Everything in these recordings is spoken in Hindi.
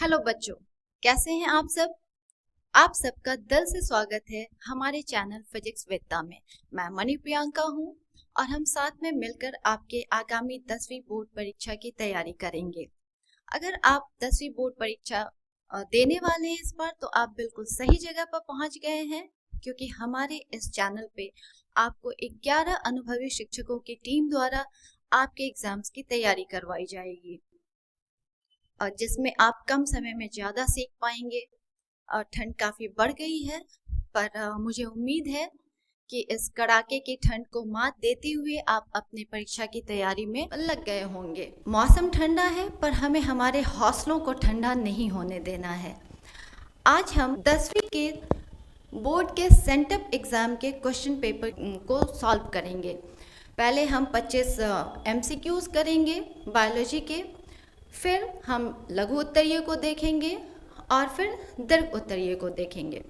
हेलो बच्चों, कैसे हैं आप सब। आप सबका दिल से स्वागत है हमारे चैनल फिजिक्स वेत्ता में। मैं मणि प्रियंका हूं और हम साथ में मिलकर आपके आगामी 10वीं बोर्ड परीक्षा की तैयारी करेंगे। अगर आप 10वीं बोर्ड परीक्षा देने वाले हैं इस बार, तो आप बिल्कुल सही जगह पर पहुंच गए हैं, क्योंकि हमारे इस चैनल पे आपको 11 अनुभवी शिक्षकों की टीम द्वारा आपके एग्जाम्स की तैयारी करवाई जाएगी, और जिसमें आप कम समय में ज्यादा सीख पाएंगे। और ठंड काफी बढ़ गई है, पर मुझे उम्मीद है कि इस कड़ाके की ठंड को मात देते हुए आप अपनी परीक्षा की तैयारी में लग गए होंगे। मौसम ठंडा है, पर हमें हमारे हौसलों को ठंडा नहीं होने देना है। आज हम 10वीं के बोर्ड के सेंटअप एग्जाम के क्वेश्चन पेपर को सॉल्व करेंगे। पहले हम 25 MCQs करेंगे बायोलॉजी के, फिर हम लघु उत्तरीय को देखेंगे और फिर दीर्घ उत्तरीय को देखेंगे।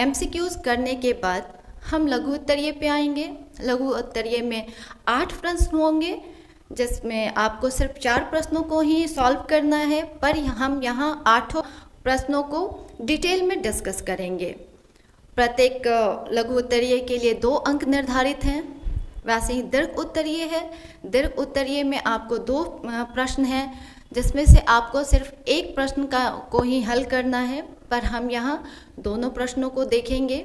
MCQs करने के बाद हम लघु उत्तरीय पे आएंगे। लघु उत्तरीय में 8 प्रश्न होंगे, जिसमें आपको सिर्फ 4 प्रश्नों को ही सॉल्व करना है, पर हम यहाँ 8 प्रश्नों को डिटेल में डिस्कस करेंगे। प्रत्येक लघु उत्तरीय के लिए 2 अंक निर्धारित हैं। वैसे ही दीर्घ उत्तरीय है। दीर्घ उत्तरीय में आपको 2 प्रश्न हैं, जिसमें से आपको सिर्फ एक प्रश्न को ही हल करना है, पर हम यहाँ दोनों प्रश्नों को देखेंगे।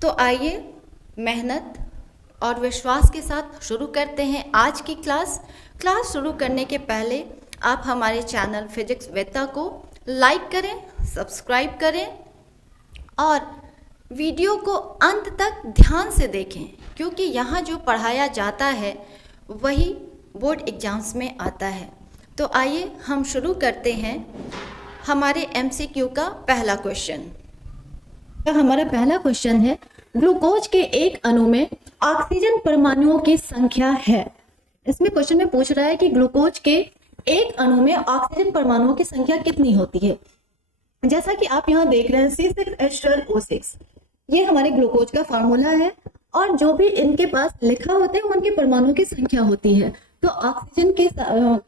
तो आइए मेहनत और विश्वास के साथ शुरू करते हैं आज की क्लास। शुरू करने के पहले आप हमारे चैनल फिजिक्स वेत्ता को लाइक करें, सब्सक्राइब करें और वीडियो को अंत तक ध्यान से देखें, क्योंकि यहाँ जो पढ़ाया जाता है वही बोर्ड एग्जाम्स में आता है। तो आइए हम शुरू करते हैं हमारे MCQ का पहला क्वेश्चन। हमारा पहला क्वेश्चन है, ग्लूकोज के एक अणु में ऑक्सीजन परमाणुओं की संख्या है। इसमें क्वेश्चन में पूछ रहा है कि ग्लूकोज के एक अणु में ऑक्सीजन परमाणुओं की संख्या कितनी होती है। जैसा कि आप यहाँ देख रहे हैं C6H12O6, ये हमारे ग्लूकोज का फार्मूला है, और जो भी इनके पास लिखा होता है उनके परमाणुओं की संख्या होती है। तो ऑक्सीजन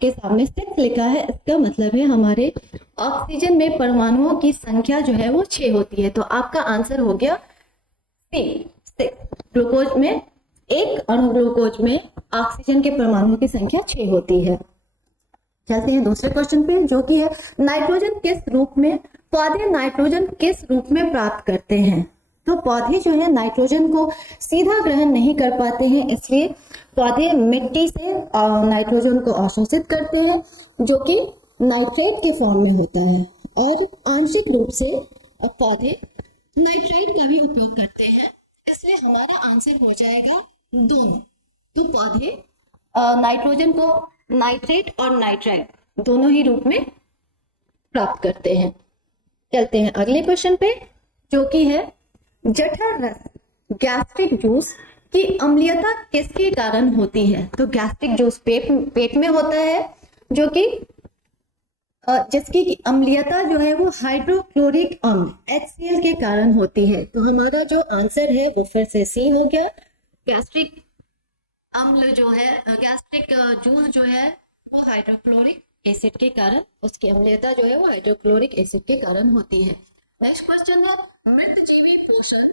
के सामने 6 लिखा है, इसका मतलब है हमारे ऑक्सीजन में परमाणुओं की संख्या जो है वो 6 होती है। तो आपका आंसर हो गया C, 6। ग्लूकोज में एक अणु ग्लूकोज में ऑक्सीजन के परमाणुओं की संख्या 6 होती है। चलते हैं दूसरे क्वेश्चन पे, जो कि है नाइट्रोजन किस रूप में, पौधे नाइट्रोजन किस रूप में प्राप्त करते हैं। तो पौधे जो है नाइट्रोजन को सीधा ग्रहण नहीं कर पाते हैं, इसलिए पौधे मिट्टी से नाइट्रोजन को अवशोषित करते हैं, जो कि नाइट्रेट के फॉर्म में होता है, और आंशिक रूप से पौधे नाइट्राइट का भी उपयोग करते हैं, इसलिए हमारा आंसर हो जाएगा दोनों। तो पौधे नाइट्रोजन को नाइट्रेट और नाइट्राइट दोनों ही रूप में प्राप्त करते हैं। चलते हैं अगले क्वेश्चन पे, जो कि है जठर रस गैस्ट्रिक जूस की अम्लीयता किसके कारण होती है। तो गैस्ट्रिक जूस पेट में होता है, जो कि जिसकी अम्लीयता जो है वो हाइड्रोक्लोरिक अम्ल HCl के कारण होती है। तो हमारा जो आंसर है वो फिर से C हो गया। गैस्ट्रिक अम्ल जो है, गैस्ट्रिक जूस जो है वो हाइड्रोक्लोरिक एसिड के कारण, उसकी अम्लीयता जो है वो हाइड्रोक्लोरिक एसिड के कारण होती है। नेक्स्ट क्वेश्चन है, मृतजीवी पोषण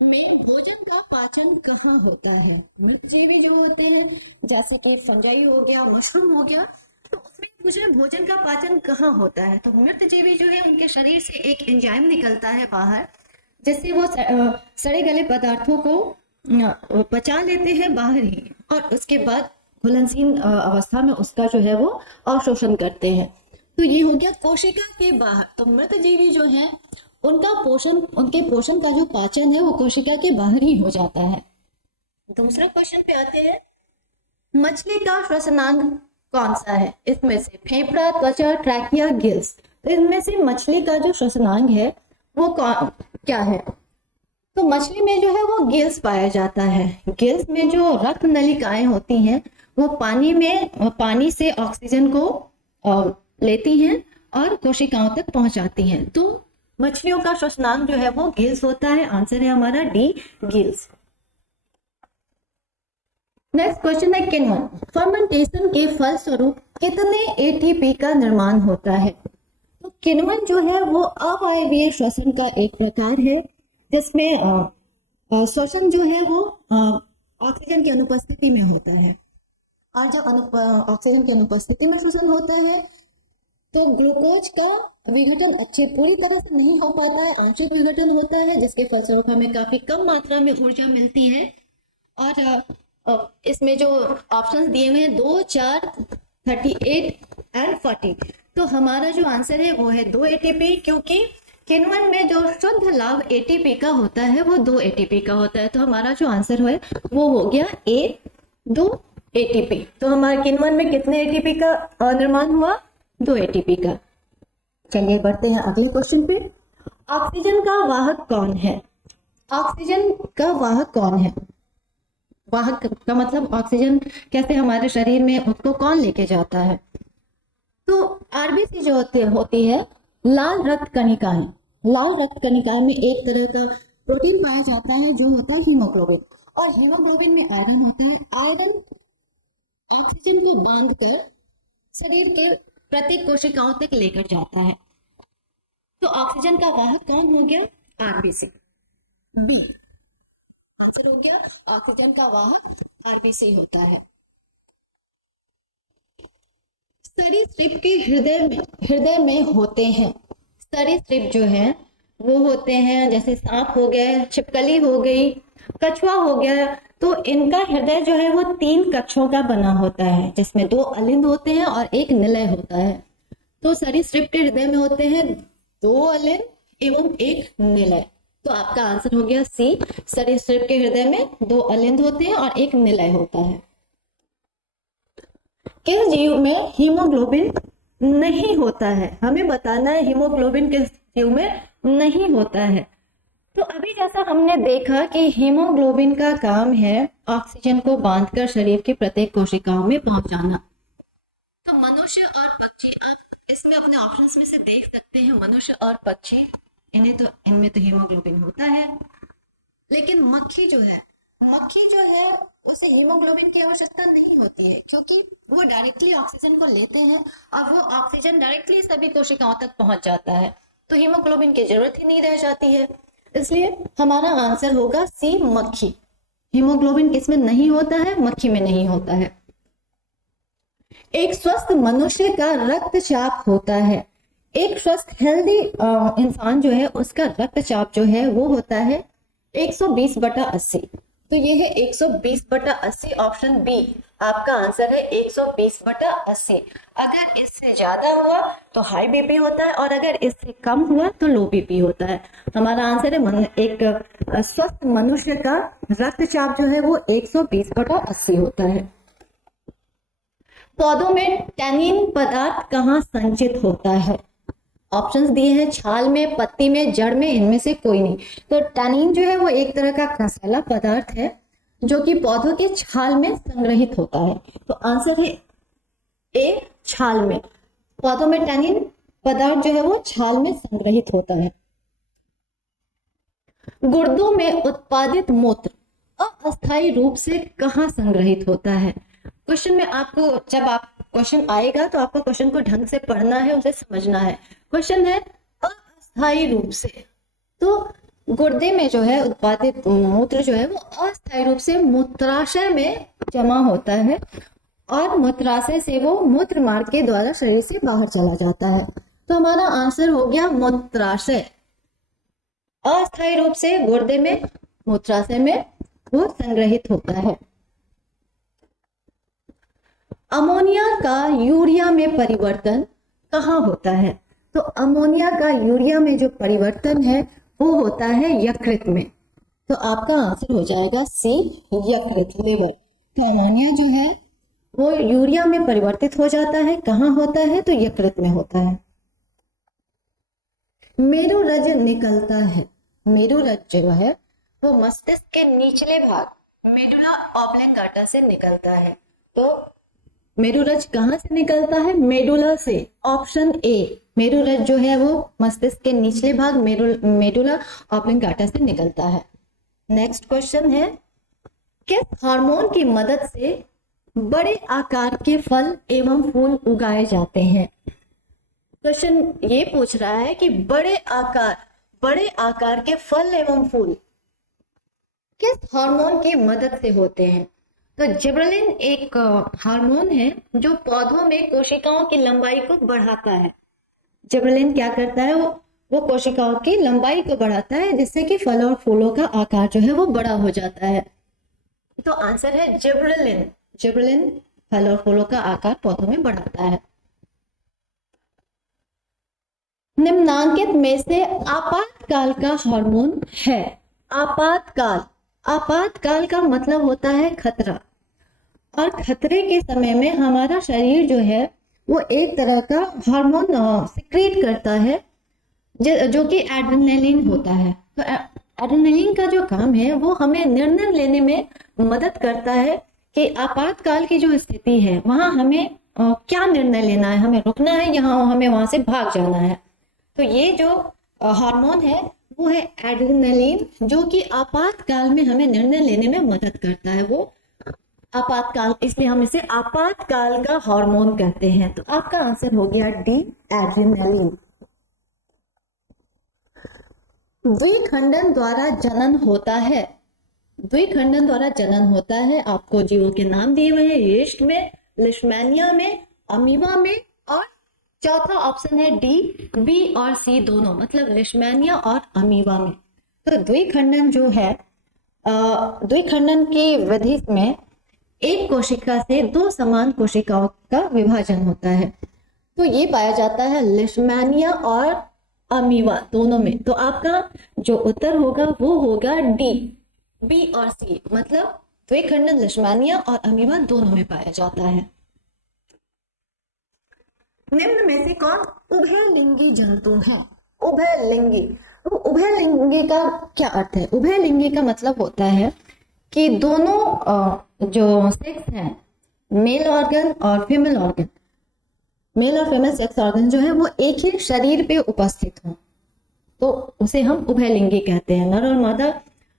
में भोजन का पाचन कहाँ होता है। मृतजीवी जो होते हैं, जैसे कि फंजाई हो गया, मशरूम हो गया, तो उसमें पूछ रहे भोजन का पाचन कहाँ होता है। तो मृतजीवी जो है उनके शरीर से एक एंजाइम निकलता है बाहर, जिससे वो सड़े गले पदार्थों को पचा लेते हैं बाहर ही, और उसके बाद घुलनशील अवस्था में उसका जो है वो अवशोषण करते हैं। तो ये हो गया कोशिका के बाहर। तो मृतजीवी जो है उनके पोषण का जो पाचन है वो कोशिका के बाहर ही हो जाता है। दूसरा क्वेश्चन पे आते हैं, मछली का श्वसनांग कौन सा है। इसमें से फेफड़ा, त्वचा, ट्रैकिया, गिल्स। तो इनमें से मछली का जो श्वसनांग है वो क्या है। तो मछली में जो है वो गिल्स पाया जाता है। गिल्स में जो रक्त नलिकाएं होती हैं वो पानी से ऑक्सीजन को लेती हैं और कोशिकाओं तक पहुंचाती हैं। तो मछलियों का श्वसनांग जो है वो गिल्स होता है। आंसर है हमारा D, गिल्स। नेक्स्ट क्वेश्चन है, किण्वन फर्मेंटेशन के फलस्वरूप कितने ATP का निर्माण होता है। किण्वन जो है वो अवायवीय श्वसन का एक प्रकार है, जिसमें श्वसन जो है वो ऑक्सीजन की अनुपस्थिति में होता है। और जब ऑक्सीजन की अनुपस्थिति में श्वसन होता है तो ग्लूकोज का विघटन पूरी तरह से नहीं हो पाता है, आंशिक विघटन होता है, जिसके फलस्वरूप हमें काफी कम मात्रा में ऊर्जा मिलती है। और इसमें जो ऑप्शंस दिए हुए हैं 2, 4, 38 एंड 40, तो हमारा जो आंसर है वो है 2 एटीपी, क्योंकि किण्वन में जो शुद्ध लाभ एटीपी का होता है वो 2 एटीपी का होता है। तो हमारा जो आंसर है वो हो गया ए, 2 एटीपी। तो हमारे किण्वन में कितने एटीपी का निर्माण हुआ? 2 एटीपी का। चलिए बढ़ते हैं अगले क्वेश्चन पे। ऑक्सीजन का वाहक कौन है? ऑक्सीजन का वाहक कौन है? वाहक का मतलब ऑक्सीजन कैसे हमारे शरीर में उसको कौन लेके जाता है? तो आरबीसी जो होती है लाल रक्त कणिकाएं। लाल रक्त कणिकाएं में एक तरह का प्रोटीन पाया जाता है जो होता है हीमोग्लोबिन, और हीमोग्लोबिन में आयरन होता है। आयरन ऑक्सीजन को बांधकर शरीर के प्रत्येक कोशिकाओं तक लेकर जाता है। तो ऑक्सीजन का वाहक कौन हो गया? आरबीसी। बी आंसर हो गया, ऑक्सीजन का वाहक आरबीसी होता है। सरीसृप के हृदय में होते हैं। सरीसृप जो है वो होते हैं, जैसे सांप हो गए, छिपकली हो गई, कछुआ हो गया, तो इनका हृदय जो है वो 3 कक्षों का बना होता है, जिसमें 2 अलिंद होते हैं और 1 निलय होता है। तो सरीसृप के हृदय में होते हैं 2 अलिंद एवं 1 निलय। तो आपका आंसर हो गया सी, सरीसृप के हृदय में 2 अलिंद होते हैं और 1 निलय होता है। किस जीव में हीमोग्लोबिन नहीं होता है? हमें बताना है हीमोग्लोबिन किस जीव में नहीं होता है। तो अभी जैसा हमने देखा कि हीमोग्लोबिन का काम है ऑक्सीजन को बांधकर शरीर की प्रत्येक कोशिकाओं में पहुंचाना। तो मनुष्य और पक्षी, आप इसमें अपने ऑप्शंस में से देख सकते हैं, मनुष्य और पक्षी इनमें तो हीमोग्लोबिन होता है। लेकिन मक्खी जो है उसे हीमोग्लोबिन की आवश्यकता नहीं होती है, क्योंकि वो डायरेक्टली ऑक्सीजन को लेते हैं और वो ऑक्सीजन डायरेक्टली सभी कोशिकाओं तक पहुंच जाता है, तो हीमोग्लोबिन की जरूरत ही नहीं रह जाती है। इसलिए हमारा आंसर होगा सी, मक्खी। हीमोग्लोबिन किसमें नहीं होता है? मक्खी में नहीं होता है। एक स्वस्थ मनुष्य का रक्तचाप होता है। एक स्वस्थ हेल्दी इंसान जो है उसका रक्तचाप जो है वो होता है 120/80। तो ये है 120/80, ऑप्शन बी आपका आंसर है 120/80। अगर इससे ज्यादा हुआ तो हाई बीपी होता है और अगर इससे कम हुआ तो लो बीपी होता है। हमारा आंसर है एक स्वस्थ मनुष्य का रक्तचाप जो है वो 120/80 होता है। पौधों में टैनिन पदार्थ कहाँ संचित होता है? ऑप्शंस दिए हैं छाल में, पत्ती में, जड़ में, इनमें से कोई नहीं। तो टैनिन जो है वो एक तरह का कसैला पदार्थ है जो कि पौधों के छाल में संग्रहित होता है। तो आंसर है ए, छाल में। पौधों में टैनिन पदार्थ जो है वो छाल में संग्रहित होता है। गुर्दों में उत्पादित मूत्र अस्थायी रूप से कहाँ संग्रहित होता है? क्वेश्चन में आपको, जब आप क्वेश्चन आएगा तो आपको क्वेश्चन को ढंग से पढ़ना है, उसे समझना है। क्वेश्चन है अस्थायी रूप से, तो गुर्दे में जो है उत्पादित मूत्र जो है वो अस्थायी रूप से मूत्राशय में जमा होता है और मूत्राशय से वो मूत्र मार्ग के द्वारा शरीर से बाहर चला जाता है। तो हमारा आंसर हो गया मूत्राशय। अस्थायी रूप से गुर्दे में, मूत्राशय में वो संग्रहित होता है। अमोनिया का यूरिया में परिवर्तन कहाँ होता है? तो अमोनिया का यूरिया में जो परिवर्तन है वो होता है यकृत में। तो आपका आंसर हो जाएगा सी, यकृत, लिवर। तो अमोनिया जो है वो यूरिया में परिवर्तित हो जाता है, कहाँ होता है? तो यकृत में होता है। मेरुरज निकलता है। मेरुरज जो है वो मस्तिष्क के निचले भाग, मेडुला ऑब्लिंगाटा से निकलता है। तो मेरुरज कहाँ से निकलता है? मेडुला से। ऑप्शन ए, मेरुरज जो है वो मस्तिष्क के निचले भाग मेडुला ऑब्लिंगाटा से निकलता है। नेक्स्ट क्वेश्चन है, किस हार्मोन की मदद से बड़े आकार के फल एवं फूल उगाए जाते हैं? क्वेश्चन ये पूछ रहा है कि बड़े आकार के फल एवं फूल किस हार्मोन की मदद से होते हैं? तो जिबरेलिन एक हार्मोन है जो पौधों में कोशिकाओं की लंबाई को बढ़ाता है। जिबरेलिन क्या करता है, वो कोशिकाओं की लंबाई को बढ़ाता है, जिससे कि फल और फूलों का आकार जो है वो बड़ा हो जाता है। तो आंसर है जिबरेलिन। जिबरेलिन फल और फूलों का आकार पौधों में बढ़ाता है। निम्नांकित में से आपातकाल का हार्मोन है। आपातकाल का मतलब होता है खतरा, और खतरे के समय में हमारा शरीर जो है वो एक तरह का हार्मोन सिक्रीट करता है जो कि एड्रेनलिन होता है। तो एड्रेनलिन का जो काम है वो हमें निर्णय लेने में मदद करता है कि आपातकाल की जो स्थिति है वहां हमें क्या निर्णय लेना है, हमें रुकना है या हमें वहां से भाग जाना है। तो ये जो हार्मोन है वो है एड्रेनलिन, जो कि आपातकाल में हमें निर्णय लेने में मदद करता है। वो आपातकाल, इसलिए हम इसे आपातकाल का हार्मोन कहते हैं। तो आपका आंसर हो गया डी, एड्रेनलिन। द्विखंडन द्वारा जनन होता है। द्विखंडन द्वारा जनन होता है। आपको जीवों के नाम दिए हुए हैं, यीस्ट में, लिशमैनिया में, अमीबा में, और चौथा ऑप्शन है डी, बी और सी दोनों, मतलब लिशमैनिया और अमीबा में। तो द्विखंडन जो है, द्विखंडन की विधि में एक कोशिका से दो समान कोशिकाओं का विभाजन होता है। तो ये पाया जाता है लिशमैनिया और अमीबा दोनों में। तो आपका जो उत्तर होगा वो होगा डी, बी और सी, मतलब द्विखंडन लिशमैनिया और अमीबा दोनों में पाया जाता है। निम्न में से कौन उभयलिंगी जंतु है? उभयलिंगी। तो उभयलिंगी का क्या अर्थ है? उभयलिंगी का मतलब होता है कि दोनों जो सेक्स हैं, मेल ऑर्गन और फीमेल ऑर्गन, मेल और फीमेल सेक्स ऑर्गन जो है वो एक ही शरीर पे उपस्थित हो, तो उसे हम उभयलिंगी कहते हैं। नर और मादा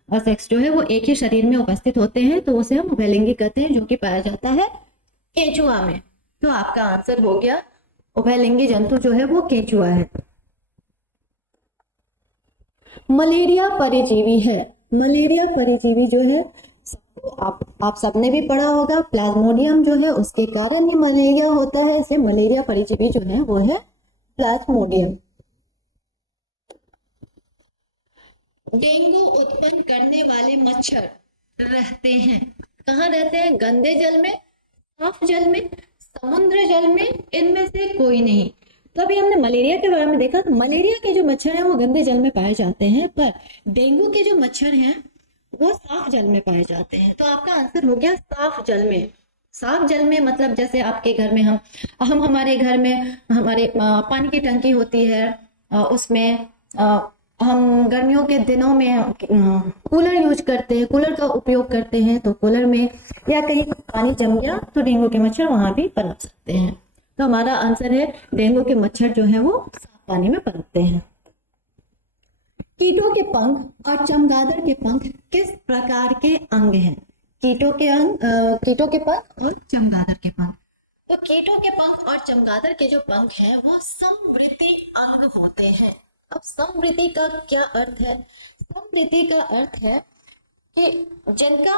और सेक्स जो है वो एक ही शरीर में उपस्थित होते हैं, तो उसे हम उभयलिंगी कहते हैं, जो कि पाया जाता है केंचुआ में। तो आपका आंसर हो गया उभयलिंगी जंतु जो है वो केंचुआ है। मलेरिया परिजीवी है। मलेरिया परिजीवी जो है आप सबने भी पढ़ा होगा, प्लाज्मोडियम जो है उसके कारण ही मलेरिया होता है, इसलिए मलेरिया परिजीवी जो है वो है प्लाज्मोडियम। डेंगू उत्पन्न करने वाले मच्छर रहते हैं, कहाँ रहते हैं? गंदे जल में, साफ जल में, समुद्र जल में, इनमें से कोई नहीं। तो अभी हमने मलेरिया के बारे में देखा, तो मलेरिया के जो मच्छर हैं वो गंदे जल में पाए जाते हैं, पर डेंगू के जो मच्छर हैं वो साफ जल में पाए जाते हैं। तो आपका आंसर हो गया साफ जल में। साफ जल में मतलब जैसे आपके घर में हम हमारे घर में हमारे पानी की टंकी होती है, उसमें हम गर्मियों के दिनों में कूलर यूज करते हैं, कूलर का उपयोग करते हैं। तो कूलर में या कहीं पानी जम गया तो डेंगू के मच्छर वहां भी पनप सकते हैं। तो हमारा आंसर है डेंगू के मच्छर जो है वो साफ पानी में पनपते हैं। कीटों के पंख और चमगादड़ के पंख किस प्रकार के अंग हैं? कीटों के पंख और चमगादड़ के पंख। तो कीटों के पंख और चमगादड़ के जो पंख हैं वो समवृत्ति अंग होते हैं। अब समवृत्ति का क्या अर्थ है? समवृत्ति का अर्थ है कि जिनका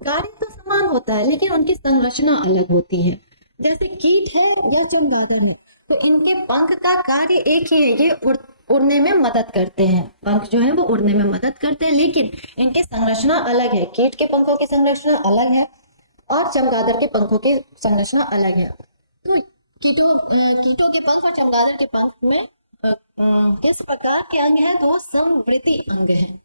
कार्य तो समान होता है लेकिन उनकी संरचना अलग होती है। जैसे कीट है या चमगादड़ है, तो इनके पंख का कार्य एक ही है, ये उड़ने में मदद करते हैं। पंख जो है वो उड़ने में मदद करते हैं, लेकिन इनकी संरचना अलग है। कीट के पंखों की संरचना अलग है और चमगादड़ के पंखों की संरचना अलग है। तो कीटों के पंख और चमगादड़ के पंख में किस प्रकार के अंग हैं? तो समवृत्ति अंग हैं।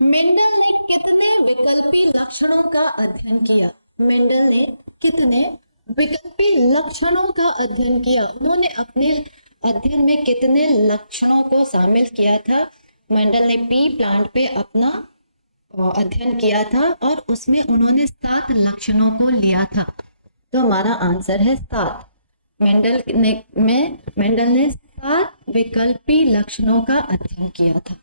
मेंडल ने कितने विकल्पी लक्षणों का अध्ययन किया? मेंडल ने कितने विकल्पी लक्षणों का अध्ययन किया? उन्होंने अपने अध्ययन में कितने लक्षणों को शामिल किया था? मेंडल ने पी प्लांट पे अपना अध्ययन किया था और उसमें उन्होंने 7 लक्षणों को लिया था। तो हमारा आंसर है 7। मेंडल ने 7 विकल्पी लक्षणों का अध्ययन किया था।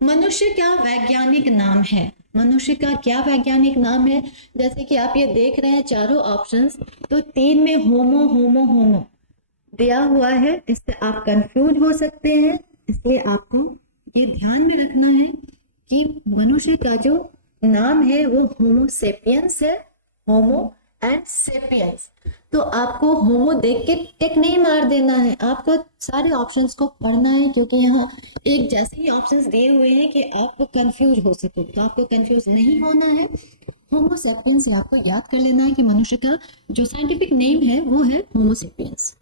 मनुष्य का वैज्ञानिक नाम है? मनुष्य का क्या वैज्ञानिक नाम है? जैसे कि आप ये देख रहे हैं चारों ऑप्शंस, तो 3 में होमो होमो होमो दिया हुआ है, इससे आप कंफ्यूज हो सकते हैं। इसलिए आपको ये ध्यान में रखना है कि मनुष्य का जो नाम है वो होमो सेपियंस है, होमो एंड सेपियंस। तो आपको होमो देख के टिक नहीं मार देना है, आपको सारे ऑप्शंस को पढ़ना है, क्योंकि यहाँ एक जैसे ही ऑप्शंस दिए हुए हैं कि आपको कंफ्यूज हो सके, तो आपको कंफ्यूज नहीं होना है। होमो सेपियंस आपको याद कर लेना है कि मनुष्य का जो साइंटिफिक नेम है वो है होमो सेपियंस।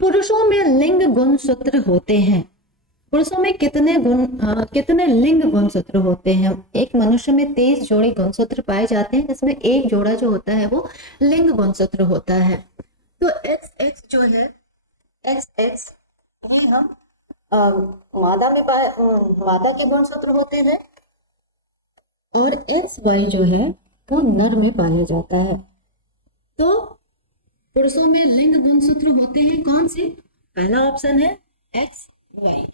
पुरुषों में लिंग गुणसूत्र होते हैं। पुरुषों में कितने लिंग गुणसूत्र होते हैं? एक मनुष्य में 23 जोड़े गुणसूत्र पाए जाते हैं, जिसमें एक जोड़ा जो होता है वो लिंग गुणसूत्र होता है। तो XX जो है, XX ये हम मादा के गुणसूत्र होते हैं, और XY जो है वो नर में पाया जाता है। तो पुरुषों में लिंग गुणसूत्र होते हैं कौन से? पहला ऑप्शन है XY।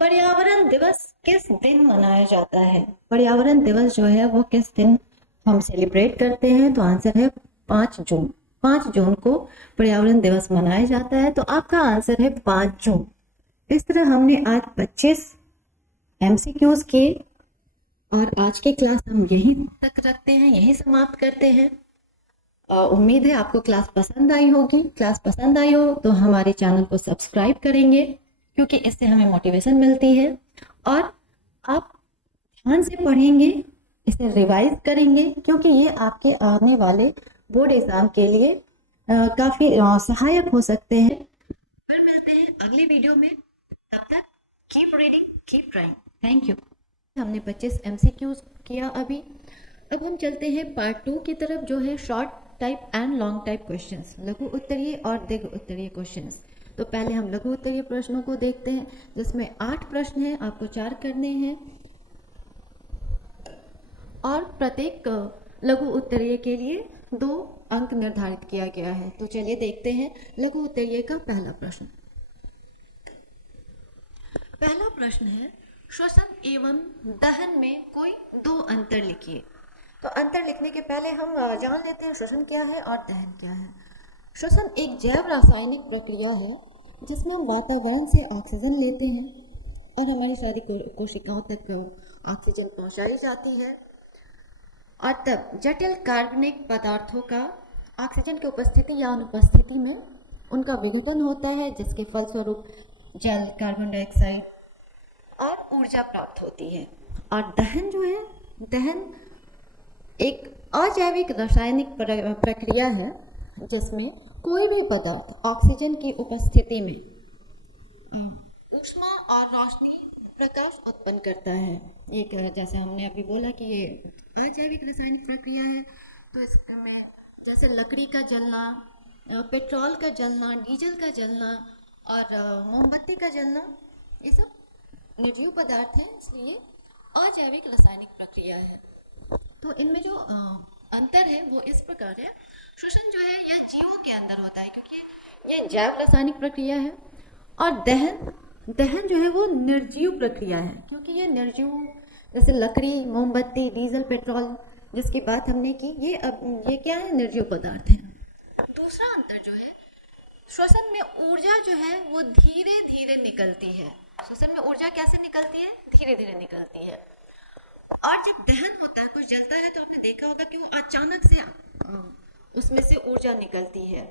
पर्यावरण दिवस किस दिन मनाया जाता है? पर्यावरण दिवस जो है वो किस दिन हम सेलिब्रेट करते हैं? तो आंसर है 5 जून। 5 जून को पर्यावरण दिवस मनाया जाता है, तो आपका आंसर है 5 जून। इस तरह हमने आज 25 MCQs किए, और आज की क्लास हम यहीं तक रखते हैं, यहीं समाप्त करते हैं। उम्मीद है आपको क्लास पसंद आई होगी। क्लास पसंद आई हो तो हमारे चैनल को सब्सक्राइब करेंगे, क्योंकि इससे हमें मोटिवेशन मिलती है, और आप ध्यान से पढ़ेंगे, इसे रिवाइज करेंगे, क्योंकि ये आपके आने वाले बोर्ड एग्जाम के लिए काफ़ी सहायक हो सकते हैं। फिर मिलते हैं अगली वीडियो में, तब तक keep reading, keep trying. Thank you. हमने 25 MCQs किया अभी। अब हम चलते हैं पार्ट 2 की तरफ, जो है short type and long type questions, लघु उत्तरीय और दीर्घ उत्तरीय क्वेश्चंस। तो पहले हम लघु उत्तरीय प्रश्नों को देखते हैं, जिसमें 8 प्रश्न हैं, आपको 4 करने हैं, और प्रत्येक लघु उत्तरीय के लिए 2 अंक निर्धारित किया गया है। तो चलिए देखते हैं लघु उत्तरीय का पहला प्रश्न। पहला प्रश्न है, श्वसन एवं दहन में कोई 2 अंतर लिखिए। तो अंतर लिखने के पहले हम जान लेते हैं श्वसन क्या है और दहन क्या है। श्वसन एक जैव रासायनिक प्रक्रिया है, जिसमें हम वातावरण से ऑक्सीजन लेते हैं और हमारी सारी कोशिकाओं तक ऑक्सीजन पहुंचाई जाती है, और तब जटिल कार्बनिक पदार्थों का ऑक्सीजन की उपस्थिति या अनुपस्थिति में उनका विघटन होता है, जिसके फलस्वरूप जल, कार्बन डाइऑक्साइड और ऊर्जा प्राप्त होती है। और दहन जो है, दहन एक अजैविक रासायनिक प्रक्रिया है, जिसमें कोई भी पदार्थ ऑक्सीजन की उपस्थिति में ऊष्मा और रोशनी, प्रकाश उत्पन्न करता है। एक जैसे हमने अभी बोला कि ये अजैविक रासायनिक प्रक्रिया है, तो इसमें जैसे लकड़ी का जलना, पेट्रोल का जलना, डीजल का जलना और मोमबत्ती का जलना, ये सब निर्जीव पदार्थ हैं, इसलिए अजैविक रासायनिक प्रक्रिया है। तो इनमें जो अंतर है वो इस प्रकार है। श्वसन जो है यह जीवों के अंदर होता है, क्योंकि यह जैव रासायनिक प्रक्रिया है, और दहन जो है वो निर्जीव प्रक्रिया है, क्योंकि ये निर्जीव, जैसे लकड़ी, मोमबत्ती, डीजल, पेट्रोल जिसकी बात हमने की, ये क्या है? निर्जीव पदार्थ हैं। दूसरा अंतर जो है, श्वसन में ऊर्जा जो है वो धीरे धीरे निकलती है। श्वसन में ऊर्जा कैसे निकलती है? धीरे धीरे निकलती है। और जब दहन होता है, कुछ जलता है, तो आपने देखा होगा कि वो अचानक से उसमें से ऊर्जा निकलती है।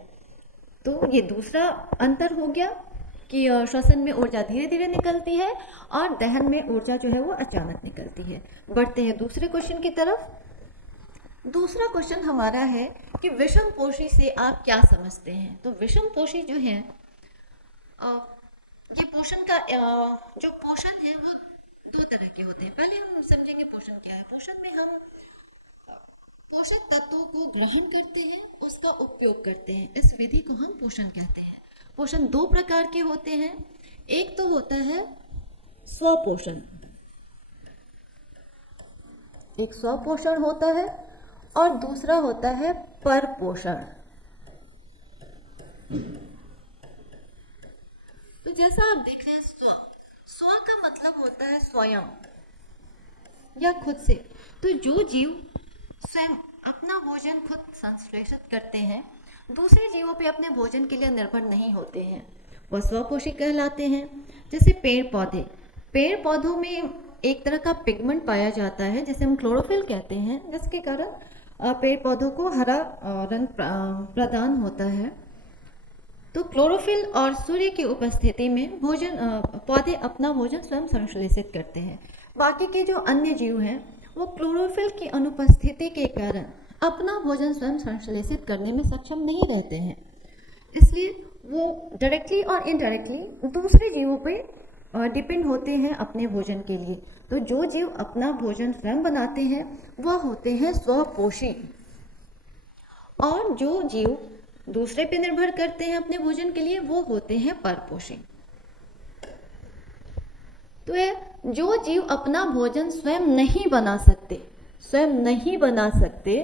तो ये दूसरा अंतर हो गया कि श्वसन में ऊर्जा धीरे धीरे निकलती है, और दहन में ऊर्जा जो है वो अचानक निकलती है। बढ़ते हैं दूसरे क्वेश्चन की तरफ। दूसरा क्वेश्चन हमारा है कि विषमपोषी से आप क्या समझते हैं? तो विषमपोषी जो है, ये पोषण का जो पोषण है वो 2 तरह के होते हैं। पहले हम समझेंगे पोषण क्या है। पोषण में हम पोषक तत्वों को ग्रहण करते हैं, उसका उपयोग करते हैं, इस विधि को हम पोषण कहते हैं। पोषण 2 प्रकार के होते हैं। एक तो होता है स्वपोषण, एक स्वपोषण होता है, और दूसरा होता है परपोषण। तो जैसा आप देख रहे हैं, स्व स्व का मतलब होता है स्वयं या खुद से। तो जो जीव स्वयं अपना भोजन खुद संश्लेषित करते हैं, दूसरे जीवों पे अपने भोजन के लिए निर्भर नहीं होते हैं, वह स्वपोषी कहलाते हैं। जैसे पेड़ पौधे, पेड़ पौधों में एक तरह का पिगमेंट पाया जाता है जिसे हम क्लोरोफिल कहते हैं, जिसके कारण पेड़ पौधों को हरा रंग प्रदान होता है। तो क्लोरोफिल और सूर्य की उपस्थिति में पौधे अपना भोजन स्वयं संश्लेषित करते हैं। बाकी के जो अन्य जीव हैं वो क्लोरोफिल की अनुपस्थिति के कारण अपना भोजन स्वयं संश्लेषित करने में सक्षम नहीं रहते हैं, इसलिए वो डायरेक्टली और इनडायरेक्टली दूसरे जीवों पे डिपेंड होते हैं अपने भोजन के लिए। तो जो जीव अपना भोजन स्वयं बनाते हैं वह होते हैं स्वपोषी, और जो जीव दूसरे पे निर्भर करते हैं अपने भोजन के लिए वो होते हैं परपोषी। तो जो जीव अपना भोजन स्वयं नहीं बना सकते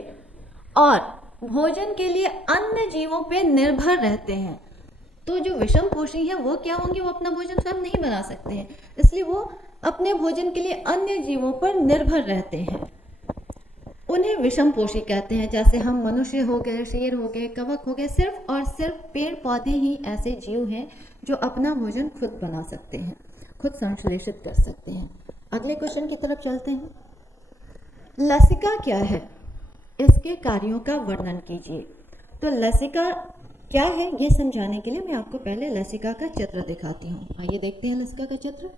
और भोजन के लिए अन्य जीवों पे निर्भर रहते हैं, तो जो विषमपोषी हैं वो क्या होंगे, वो अपना भोजन स्वयं नहीं बना सकते हैं, इसलिए वो अपने भोजन के लिए अन्य जीवों पर निर्भर रहते हैं, उन्हें विषमपोषी कहते हैं। जैसे हम मनुष्य हो गए, शेर हो गए, कवक हो गए, सिर्फ और सिर्फ पेड़ पौधे ही ऐसे जीव हैं जो अपना भोजन खुद बना सकते हैं, खुद संश्लेषित कर सकते हैं। अगले क्वेश्चन की तरफ चलते हैं। लसिका क्या है, इसके कार्यों का वर्णन कीजिए। तो लसिका क्या है ये समझाने के लिए मैं आपको पहले लसिका का चित्र दिखाती हूँ। आइए देखते हैं लसिका का चित्र।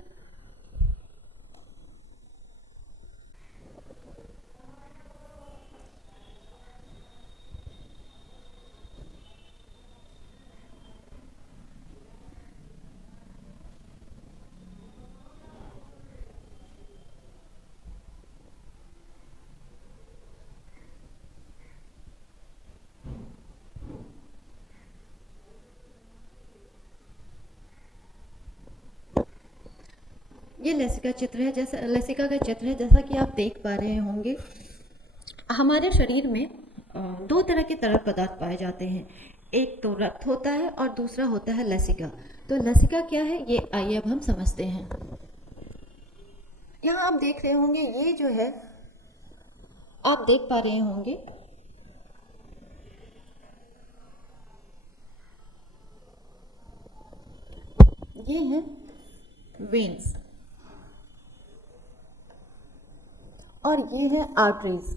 ये लसिका का चित्र है। जैसा कि आप देख पा रहे होंगे, हमारे शरीर में दो तरह के तरल पदार्थ पाए जाते हैं, एक तो रक्त होता है और दूसरा होता है लसिका। तो लसिका क्या है ये आइए अब हम समझते हैं। यहाँ आप देख रहे होंगे, ये जो है आप देख पा रहे होंगे, ये है वेन्स और ये है आर्टरीज।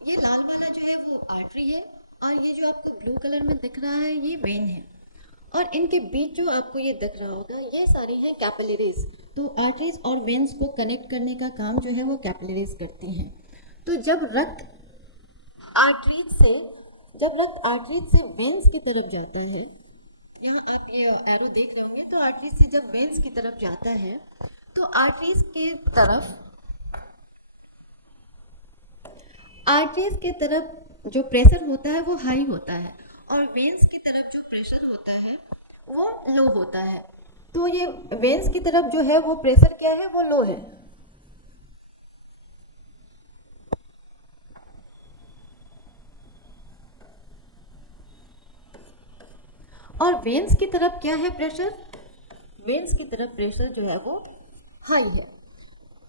ये लाल वाला जो है वो आर्टरी है और ये जो आपको ब्लू कलर में दिख रहा है ये वेन है, और इनके बीच जो आपको ये दिख रहा होगा ये सारी हैं कैपिलरीज। तो आर्टरीज और वेन्स को कनेक्ट करने का काम जो है वो कैपिलरीज करती हैं। तो जब रक्त आर्टरीज से वेन्स की तरफ जाता है, यहाँ आप ये एरो देख रहे होंगे, तो आर्टरीज से जब वेन्स की तरफ जाता है तो आर्टरीज के तरफ जो प्रेशर होता है वो हाई होता है और वेन्स की तरफ जो प्रेशर होता है वो लो होता है। तो ये वेन्स की तरफ जो है वो प्रेशर क्या है, वो लो है, और वेन्स की तरफ क्या है प्रेशर, वेन्स की तरफ प्रेशर जो है वो हाई है।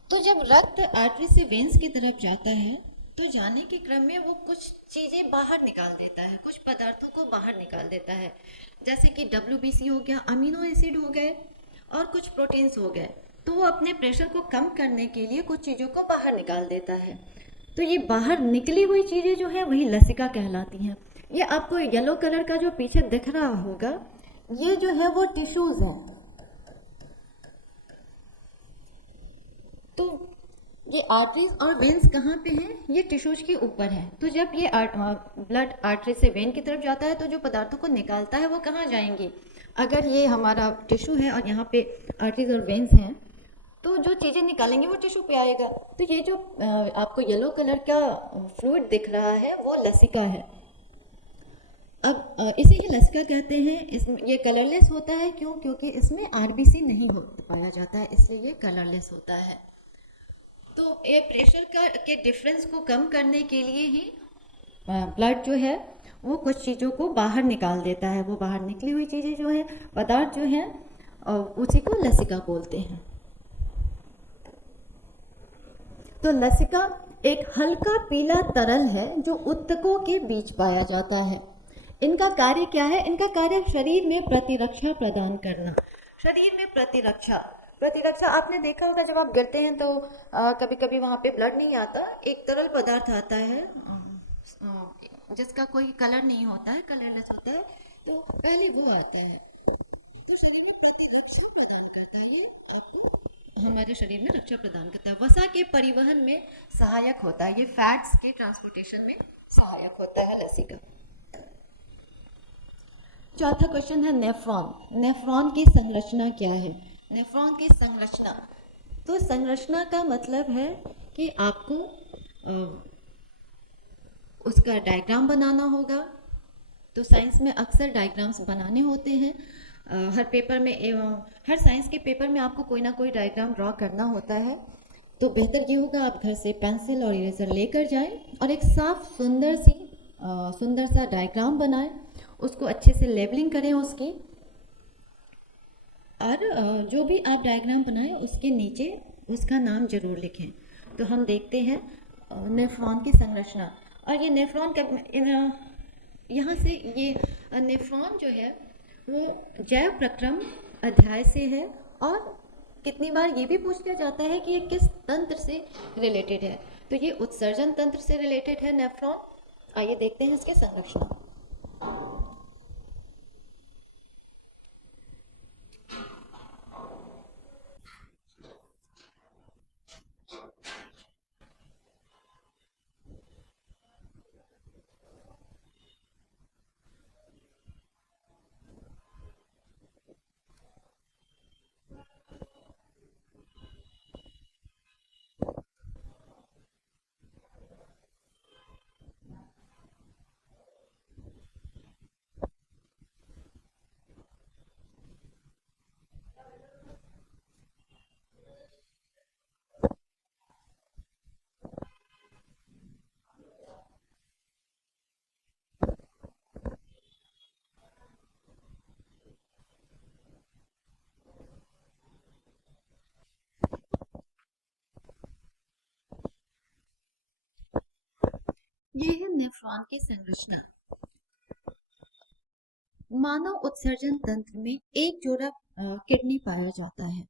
तो जब रक्त आर्टरी से वेन्स की तरफ जाता है तो जाने के क्रम में वो कुछ चीज़ें बाहर निकाल देता है, कुछ पदार्थों को बाहर निकाल देता है, जैसे कि WBC हो गया, अमीनो एसिड हो गए और कुछ प्रोटीन्स हो गए। तो वो अपने प्रेशर को कम करने के लिए कुछ चीज़ों को बाहर निकाल देता है। तो ये बाहर निकली हुई चीज़ें जो है वही लसिका कहलाती हैं। ये आपको येलो कलर का जो पीछे दिख रहा होगा ये जो है वो टिश्यूज हैं। तो ये आर्टरीज और वेन्स कहाँ पे हैं, ये टिश्यूज के ऊपर हैं। तो जब ये ब्लड आर्टरी से वेन की तरफ जाता है तो जो पदार्थों को निकालता है वो कहाँ जाएंगे, अगर ये हमारा टिश्यू है और यहाँ पे आर्टरीज और वेन्स हैं तो जो चीज़ें निकालेंगे वो टिश्यू पे आएगा। तो ये जो आपको येलो कलर का फ्लूइड दिख रहा है वो लसिका है। अब इसे ही लसिका कहते हैं। इसमें ये कलरलेस होता है, क्यों, क्योंकि इसमें RBC नहीं हो पाया जाता है, इसलिए ये कलरलेस होता है। तो ये प्रेशर के डिफरेंस को कम करने के लिए ही ब्लड जो है वो कुछ चीज़ों को बाहर निकाल देता है। वो बाहर निकली हुई चीज़ें जो है, पदार्थ जो हैं, उसी को लसिका बोलते हैं। तो लसिका एक हल्का पीला तरल है जो उत्तकों के बीच पाया जाता है। इनका कार्य क्या है? इनका कार्य शरीर में प्रतिरक्षा प्रदान करना। शरीर में प्रतिरक्षा प्रतिरक्षा आपने देखा होगा, जब आप गिरते हैं तो कभी कभी वहाँ पे ब्लड नहीं आता, एक तरल पदार्थ आता है जिसका कोई कलर नहीं होता है, कलरलेस होता है, तो पहले वो आता है। तो शरीर में प्रतिरक्षा प्रदान करता है, ये आपको हमारे शरीर में रक्षा प्रदान करता है। वसा के परिवहन में सहायक होता है, ये फैट्स के ट्रांसपोर्टेशन में सहायक होता है लसिका। चौथा क्वेश्चन है नेफ्रॉन। नेफ्रॉन की संरचना क्या है? नेफ्रॉन की संरचना, तो संरचना का मतलब है कि आपको उसका डायग्राम बनाना होगा। तो साइंस में अक्सर डायग्राम्स बनाने होते हैं। हर पेपर में हर साइंस के पेपर में आपको कोई ना कोई डायग्राम ड्रॉ करना होता है। तो बेहतर ये होगा आप घर से पेंसिल और इरेजर लेकर जाएं और एक साफ सुंदर सा डायग्राम बनाएं, उसको अच्छे से लेबलिंग करें उसकी, और जो भी आप डायग्राम बनाएं उसके नीचे उसका नाम जरूर लिखें। तो हम देखते हैं नेफ्रॉन की संरचना। और ये नेफ्रॉन यहाँ से ये नेफ्रॉन जो है वो जैव प्रक्रम अध्याय से है, और कितनी बार ये भी पूछ लिया जाता है कि ये किस तंत्र से रिलेटेड है। तो ये उत्सर्जन तंत्र से रिलेटेड है नेफ्रॉन। आइए देखते हैं इसके संरचना। ये है नेफ्रॉन की संरचना। मानव उत्सर्जन तंत्र में एक जोड़ा किडनी पाया जाता है,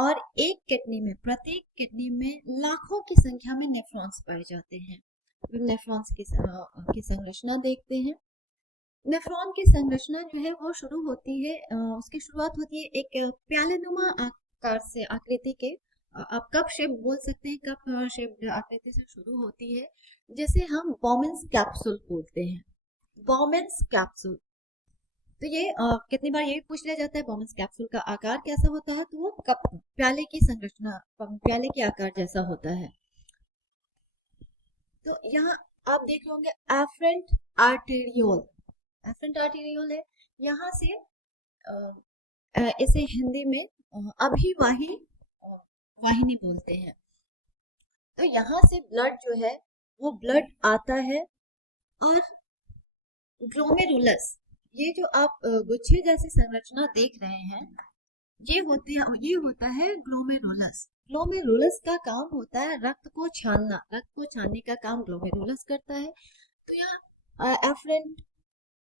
और प्रत्येक किडनी में लाखों की संख्या में नेफ्रॉन्स पाए जाते हैं। नेफ्रॉन्स की संरचना देखते हैं। नेफ्रॉन की संरचना जो है वो शुरू होती है, उसकी शुरुआत होती है एक प्यालेनुमा आकार से, आकृति के, आप कप शेप बोल सकते हैं, कप शेप आकृति से शुरू होती है, जिसे हम बॉमेंस कैप्सूल बोलते हैं। Bowman's capsule. तो ये कितनी बार ये भी पूछ लिया जाता है बॉमेंस कैप्सूल का आकार कैसा होता है, तो वो कप, प्याले की संरचना, प्याले के आकार जैसा होता है। तो यहाँ आप देख रहे होंगे एफरेंट आर्टेरियोल। एफरेंट आर्टेरियोल है, यहाँ से इसे हिंदी में अभिवाही वाहिनी बोलते हैं। तो यहाँ से ब्लड जो है वो ब्लड आता है, और ग्लोमेरुलस, ये जो आप गुच्छे जैसी संरचना देख रहे हैं, ये होता है ग्लोमेरुलस। ग्लोमेरुलस का काम होता है रक्त को छानना, रक्त को छानने का काम ग्लोमेरुलस करता है। तो यहाँ एफरेंट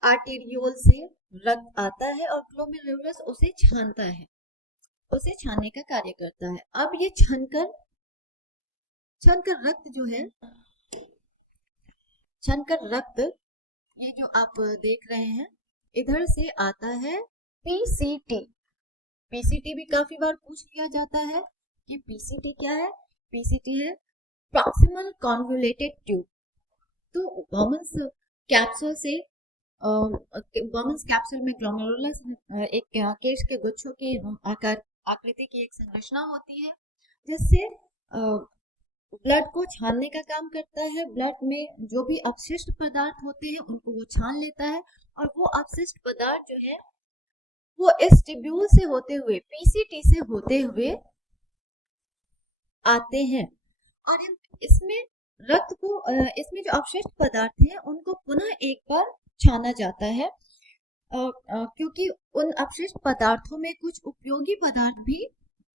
आर्टेरियोल से रक्त आता है और ग्लोमेरुलस उसे छानता है, उसे छानने का कार्य करता है। अब ये छनकर रक्त जो है, छनकर रक्त, ये जो आप देख रहे हैं, इधर से आता है पीसीटी। पीसीटी भी काफी बार पूछ लिया जाता है कि पीसीटी क्या है। पीसीटी है प्रॉक्सिमल कॉन्वोल्यूटेड ट्यूब। तो बॉमेंस कैप्सूल से, बॉमेंस कैप्सूल में ग्लोमेरुलस, एक केश के गुच्छों की आकृति की एक संरचना होती है, जिससे ब्लड को छानने का काम करता है। ब्लड में जो भी अपशिष्ट पदार्थ होते हैं उनको वो छान लेता है, और वो अपशिष्ट पदार्थ जो है वो इस ट्यूब्यूल से होते हुए, पीसीटी से होते हुए आते हैं, और इसमें रक्त को इसमें जो अपशिष्ट पदार्थ हैं उनको पुनः एक बार छाना जाता है, क्योंकि उन अपशिष्ट पदार्थों में कुछ उपयोगी पदार्थ भी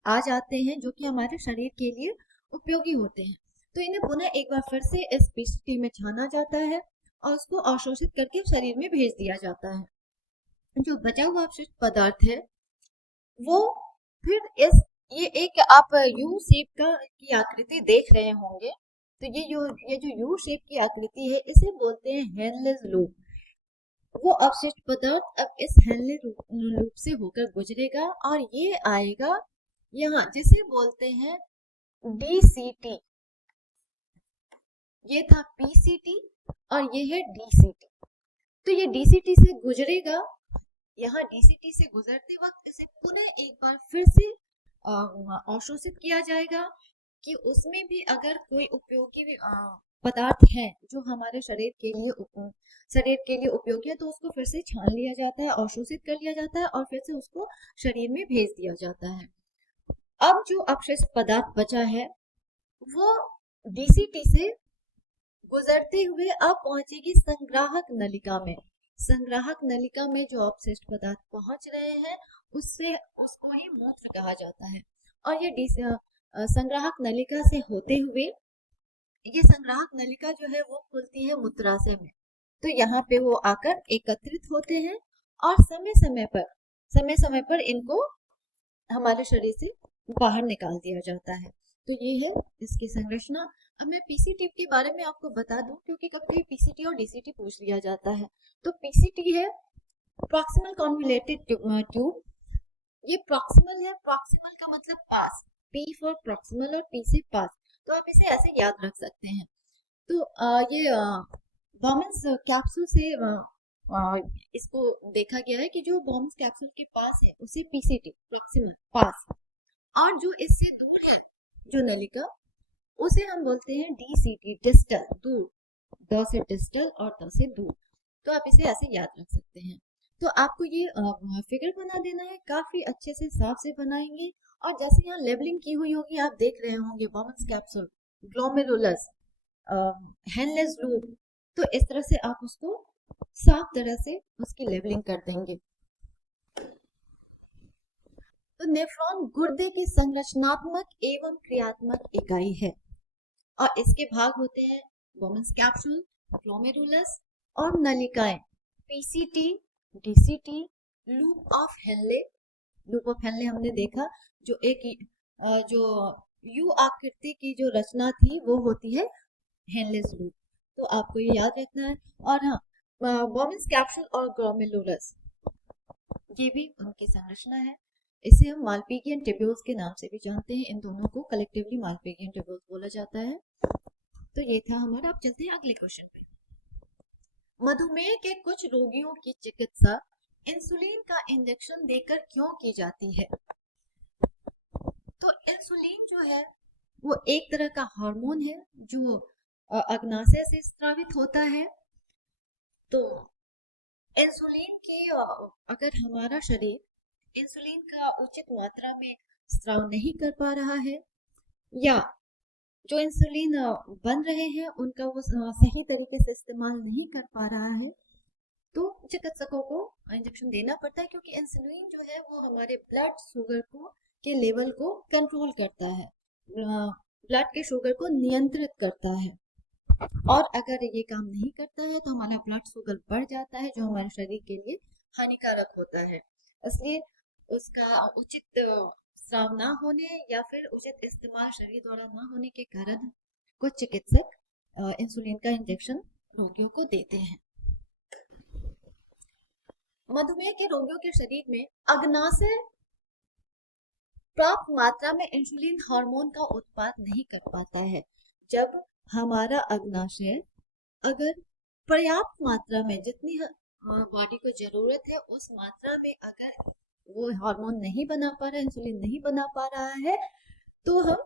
आ जाते हैं जो कि हमारे शरीर के लिए उपयोगी होते हैं। तो इन्हें पुनः एक बार फिर से इस पीसीटी में छाना जाता है और उसको अवशोषित करके शरीर में भेज दिया जाता है। जो बचा हुआ अपशिष्ट पदार्थ है वो फिर ये एक आप यू शेप की आकृति देख रहे होंगे, तो ये जो यू शेप की आकृति है इसे बोलते हैं हेनलेस लूप। वो अपशिष्ट पदार्थ अब इस हेनले लूप से होकर गुजरेगा और ये आएगा यहाँ, जिसे बोलते हैं डीसीटी। ये था पीसीटी और ये है डीसीटी। तो ये डीसीटी से गुजरेगा, यहाँ डीसीटी से गुजरते वक्त इसे पुनः एक बार फिर से अवशोषित किया जाएगा कि उसमें भी अगर कोई उपयोगी पदार्थ है जो हमारे शरीर के लिए उपयोगी है तो उसको फिर से छान लिया जाता है, अवशोषित कर लिया जाता है और फिर से उसको शरीर में भेज दिया जाता है। अब जो अपशिष्ट पदार्थ बचा है वो डीसीटी से गुजरते हुए अब पहुंचेगी संग्राहक नलिका में। संग्राहक नलिका में जो अपशिष्ट पदार्थ पहुंच रहे हैं उसको ही मूत्र कहा जाता है। और ये संग्राहक नलिका से होते हुए ये संग्राहक नलिका जो है वो खुलती है मूत्राशय में। तो यहाँ पे वो आकर एकत्रित होते हैं और समय समय पर इनको हमारे शरीर से बाहर निकाल दिया जाता है। तो ये है इसकी संरचना। अब मैं पीसीटी के बारे में आपको बता दूं, क्योंकि कभी पीसीटी और डीसीटी पूछ लिया जाता है। तो पीसीटी है प्रॉक्सिमल कॉन्वोल्यूटेड ट्यूब। ये प्रॉक्सिमल है, प्रॉक्सिमल का मतलब पास, पी फॉर प्रॉक्सिमल और पी से पास, तो आप इसे ऐसे याद रख सकते हैं। तो ये बॉमन्स कैप्सूल से इसको देखा गया है कि जो बॉमन्स कैप्सूल के पास है उसे पीसीटी प्रॉक्सिमल पास, और जो इससे दूर है जो नलिका उसे हम बोलते हैं डीसीटी डिस्टल, दूर, द से डिस्टल और द से दूर। तो आप इसे ऐसे याद रख सकते हैं। तो आपको ये फिगर बना देना है, काफी अच्छे से साफ से बनाएंगे। और जैसे यहाँ लेबलिंग की हुई होगी आप देख रहे होंगे बॉमन्स कैप्सूल, ग्लोमेरुलस, हेनलेस लूप, तो इस तरह से आप उसको साफ तरह से उसकी लेबलिंग कर देंगे। तो नेफ्रॉन गुर्दे की संरचनात्मक एवं क्रियात्मक इकाई है और इसके भाग होते हैं बॉमन्स कैप्सूल, ग्लोमेरुलस और नलिकाएं, PCT, DCT, loop of Henle. Loop of Henle हमने देखा जो जो यू आकृति की जो रचना थी वो होती है हेनलेस लूप, तो आपको ये याद रखना है। और हाँ, बॉमन्स कैप्सूल और ग्लोमेरुलस ये भी उनकी संरचना है। इसे हम मालपीगियन ट्यूब्यूल्स के नाम से भी जानते हैं। इन दोनों को कलेक्टिवली मालपीगियन ट्यूब्यूल्स बोला जाता है। तो ये था हमारा। अब चलते हैं अगले क्वेश्चन पे। मधुमेह के कुछ रोगियों की चिकित्सा इंसुलिन का इंजेक्शन देकर क्यों की जाती है? तो इंसुलिन जो है वो एक तरह का हार्मोन है जो अग्नाशय से स्रावित होता है। तो इंसुलिन की अगर हमारा शरीर इंसुलिन का उचित मात्रा में स्राव नहीं कर पा रहा है या जो इंसुलिन बन रहे हैं उनका वो सही तरीके से इस्तेमाल नहीं कर पा रहा है, तो चिकित्सकों को इंजेक्शन देना पड़ता है, क्योंकि इंसुलिन जो है वो हमारे ब्लड शुगर के लेवल को कंट्रोल करता है, ब्लड के शुगर को नियंत्रित करता है। और अगर ये काम नहीं करता है तो हमारा ब्लड शुगर बढ़ जाता है जो हमारे शरीर के लिए हानिकारक होता है। इसलिए उसका उचित स्राव ना होने या फिर उचित इस्तेमाल शरीर द्वारा ना होने के कारण कुछ चिकित्सक इंसुलिन का इंजेक्शन रोगियों को देते हैं। मधुमेह के रोगियों के शरीर में अग्नाशय प्राप्त मात्रा में इंसुलिन हार्मोन का उत्पाद नहीं कर पाता है। जब हमारा अग्नाशय अगर पर्याप्त मात्रा में जितनी बॉडी को जरूरत है उस मात्रा में अगर वो हार्मोन नहीं बना पा रहा है, इंसुलिन नहीं बना पा रहा है, तो हम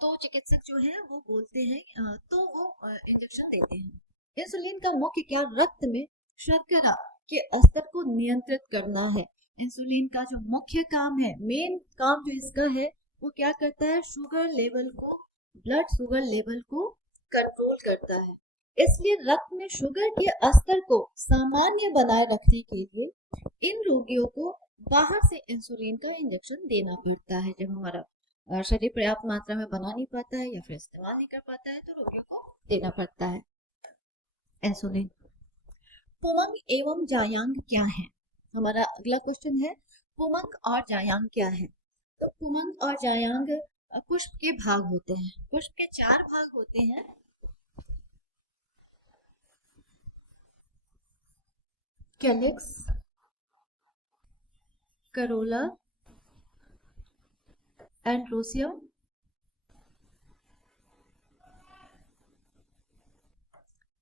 तो चिकित्सक जो है वो बोलते हैं तो वो इंजेक्शन देते हैं। इंसुलिन का मुख्य क्या रक्त में शर्करा के स्तर को नियंत्रित करना है। इंसुलिन का जो मुख्य काम है, मेन काम जो इसका है वो क्या करता है, शुगर लेवल को, ब्लड शुगर लेवल को कंट्रोल करता है। इसलिए रक्त में शुगर के स्तर को सामान्य बनाए रखने के लिए इन रोगियों को बाहर से इंसुलिन का इंजेक्शन देना पड़ता है। जब हमारा शरीर पर्याप्त मात्रा में बना नहीं पाता है या फिर इस्तेमाल नहीं कर पाता है तो रोगियों को देना पड़ता है इंसुलिन। पुमंग एवं जायांग क्या है? हमारा अगला क्वेश्चन है पुमंग और जायांग क्या है? तो पुमंग और जायांग पुष्प के भाग होते हैं। पुष्प के 4 भाग होते हैं। Calyx, Corolla, androecium,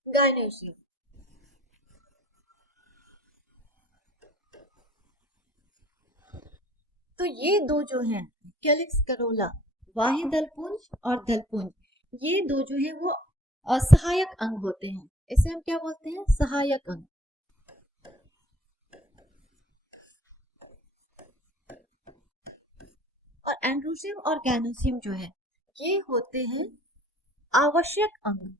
gynoecium. तो ये दो जो हैं कैलिक्स, करोला, बाह्य दलपुंज और दलपुंज, ये दो जो है वो सहायक अंग होते हैं। इसे हम क्या बोलते हैं? सहायक अंग। और एंड्रोसियम और गैनोसियम जो है ये होते हैं आवश्यक अंग।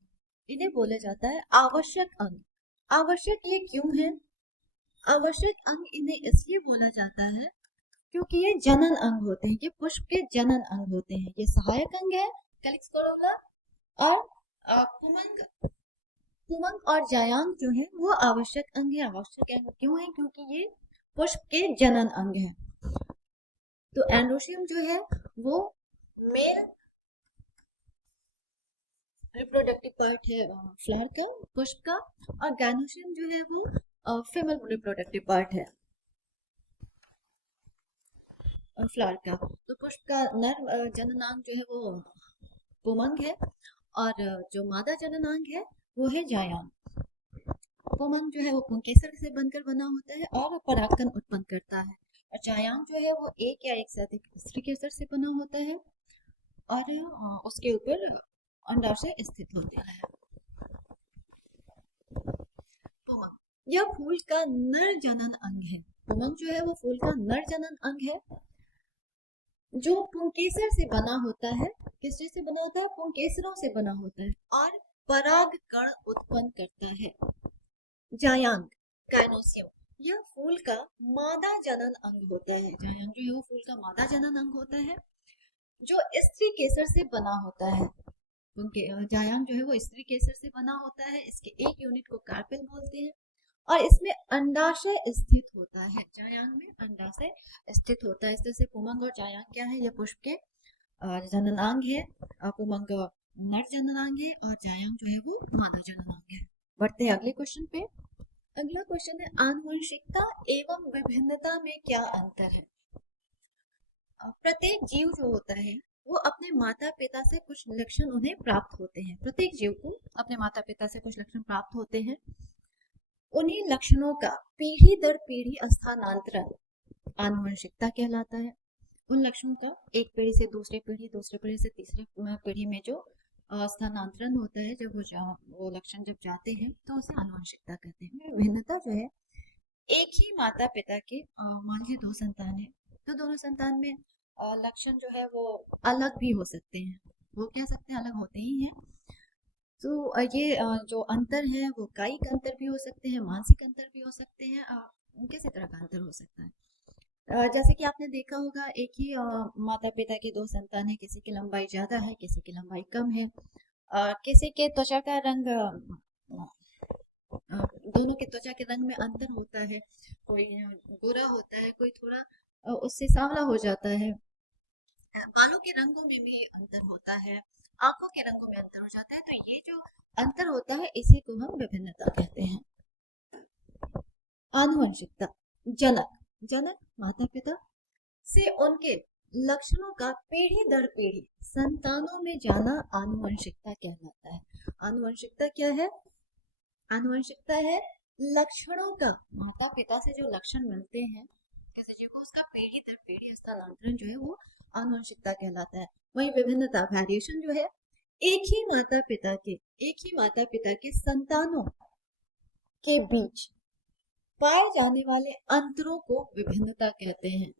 इन्हें बोला जाता है आवश्यक अंग। आवश्यक ये क्यों है? आवश्यक अंग इन्हें इसलिए बोला जाता है क्योंकि ये जनन अंग होते हैं। ये पुष्प के जनन अंग होते हैं। ये सहायक अंग है कैलिक्स, करोला और पुमंग और जायांग जो है वो आवश्यक अंग है। आवश्यक अंग क्यों है? क्योंकि ये पुष्प के जनन अंग है। तो एंड्रोसियम जो है वो मेल रिप्रोडक्टिव पार्ट है फ्लावर का, पुष्प का, और गैनोसियम जो है वो फीमेल रिप्रोडक्टिव पार्ट है फ्लावर का। तो पुष्प का नर जननांग जो है वो पुमंग है और जो मादा जननांग है वो है जायांग। पुमंग जो है वो पुंकेसर से बनकर बना होता है और परागकण उत्पन्न करता है। और जायांग जो है वो एक या एक से अधिक स्त्री केसर से बना होता है और उसके ऊपर अंडाशय स्थित होता है। पुमंग यह फूल का नर जनन अंग है। पुमंग जो है वो फूल का नर जनन अंग है जो पुंकेसर से बना होता है। किस चीज से बना होता है? पुंकेसरों से बना होता है और परागकण उत्पन्न करता है। जायांग, गायनोसियम, यह फूल का मादा जनन अंग होता है। जायांग जो है वो फूल का मादा जनन अंग होता है जो स्त्री केसर से बना होता है। जायांग जो है वो स्त्री केसर से बना होता है। इसके एक यूनिट को कार्पेल बोलते हैं और इसमें अंडाशय स्थित होता है। जायांग में अंडाशय स्थित होता है। इस तरह से पुमंग और जायांग क्या है? ये पुष्प के जननांग है। पुमंग नर जननांग है और जायांग जो है वो मादा जननांग है। बढ़ते हैं अगले क्वेश्चन पे। अगला क्वेश्चन है आनुवंशिकता एवं विभिन्नता में क्या अंतर है? प्रत्येक जीव जो होता है वो अपने माता पिता से कुछ लक्षण उन्हें प्राप्त होते हैं। प्रत्येक जीव को अपने माता पिता से कुछ लक्षण प्राप्त होते हैं। उन्हीं लक्षणों का पीढ़ी दर पीढ़ी स्थानांतरण आनुवंशिकता कहलाता है। उन लक्षणों का एक पीढ़ी से दूसरी पीढ़ी, दूसरी पीढ़ी से तीसरी पीढ़ी में जो स्थानांतरण होता है, जब वो लक्षण जब जाते हैं तो उसे आनुवंशिकता कहते हैं। विभिन्नता जो है एक ही माता पिता के मान लीजिए 2 संतान है तो दोनों संतान में लक्षण जो है वो अलग भी हो सकते हैं। वो कह सकते हैं अलग होते ही हैं। तो ये जो अंतर है वो कायिक अंतर भी हो सकते हैं, मानसिक अंतर भी हो सकते हैं, किसी तरह का अंतर हो सकता है। जैसे कि आपने देखा होगा एक ही माता पिता की 2 संतान है, किसी की लंबाई ज्यादा है, किसी की लंबाई कम है, किसी के त्वचा का रंग दोनों के त्वचा के रंग में अंतर होता है। कोई गोरा होता है, कोई थोड़ा उससे सांवला हो जाता है। बालों के रंगों में भी अंतर होता है, आंखों के रंगों में अंतर हो जाता है। तो ये जो अंतर होता है इसी को हम विभिन्नता कहते हैं। आनुवंशिकता, जनक माता पिता से उनके लक्षणों का पीढ़ी दर पीढ़ी संतानों में जाना आनुवंशिकता कहलाता है। आनुवंशिकता क्या है? आनुवंशिकता है लक्षणों का, माता पिता से जो लक्षण मिलते हैं किसी जीव को, उसका पीढ़ी दर पीढ़ी स्थानांतरण जो है वो आनुवंशिकता कहलाता है। वही विभिन्नता, वेरिएशन जो है एक ही माता पिता के संतानों के बीच पाए जाने वाले अंतरों को विभिन्नता कहते हैं।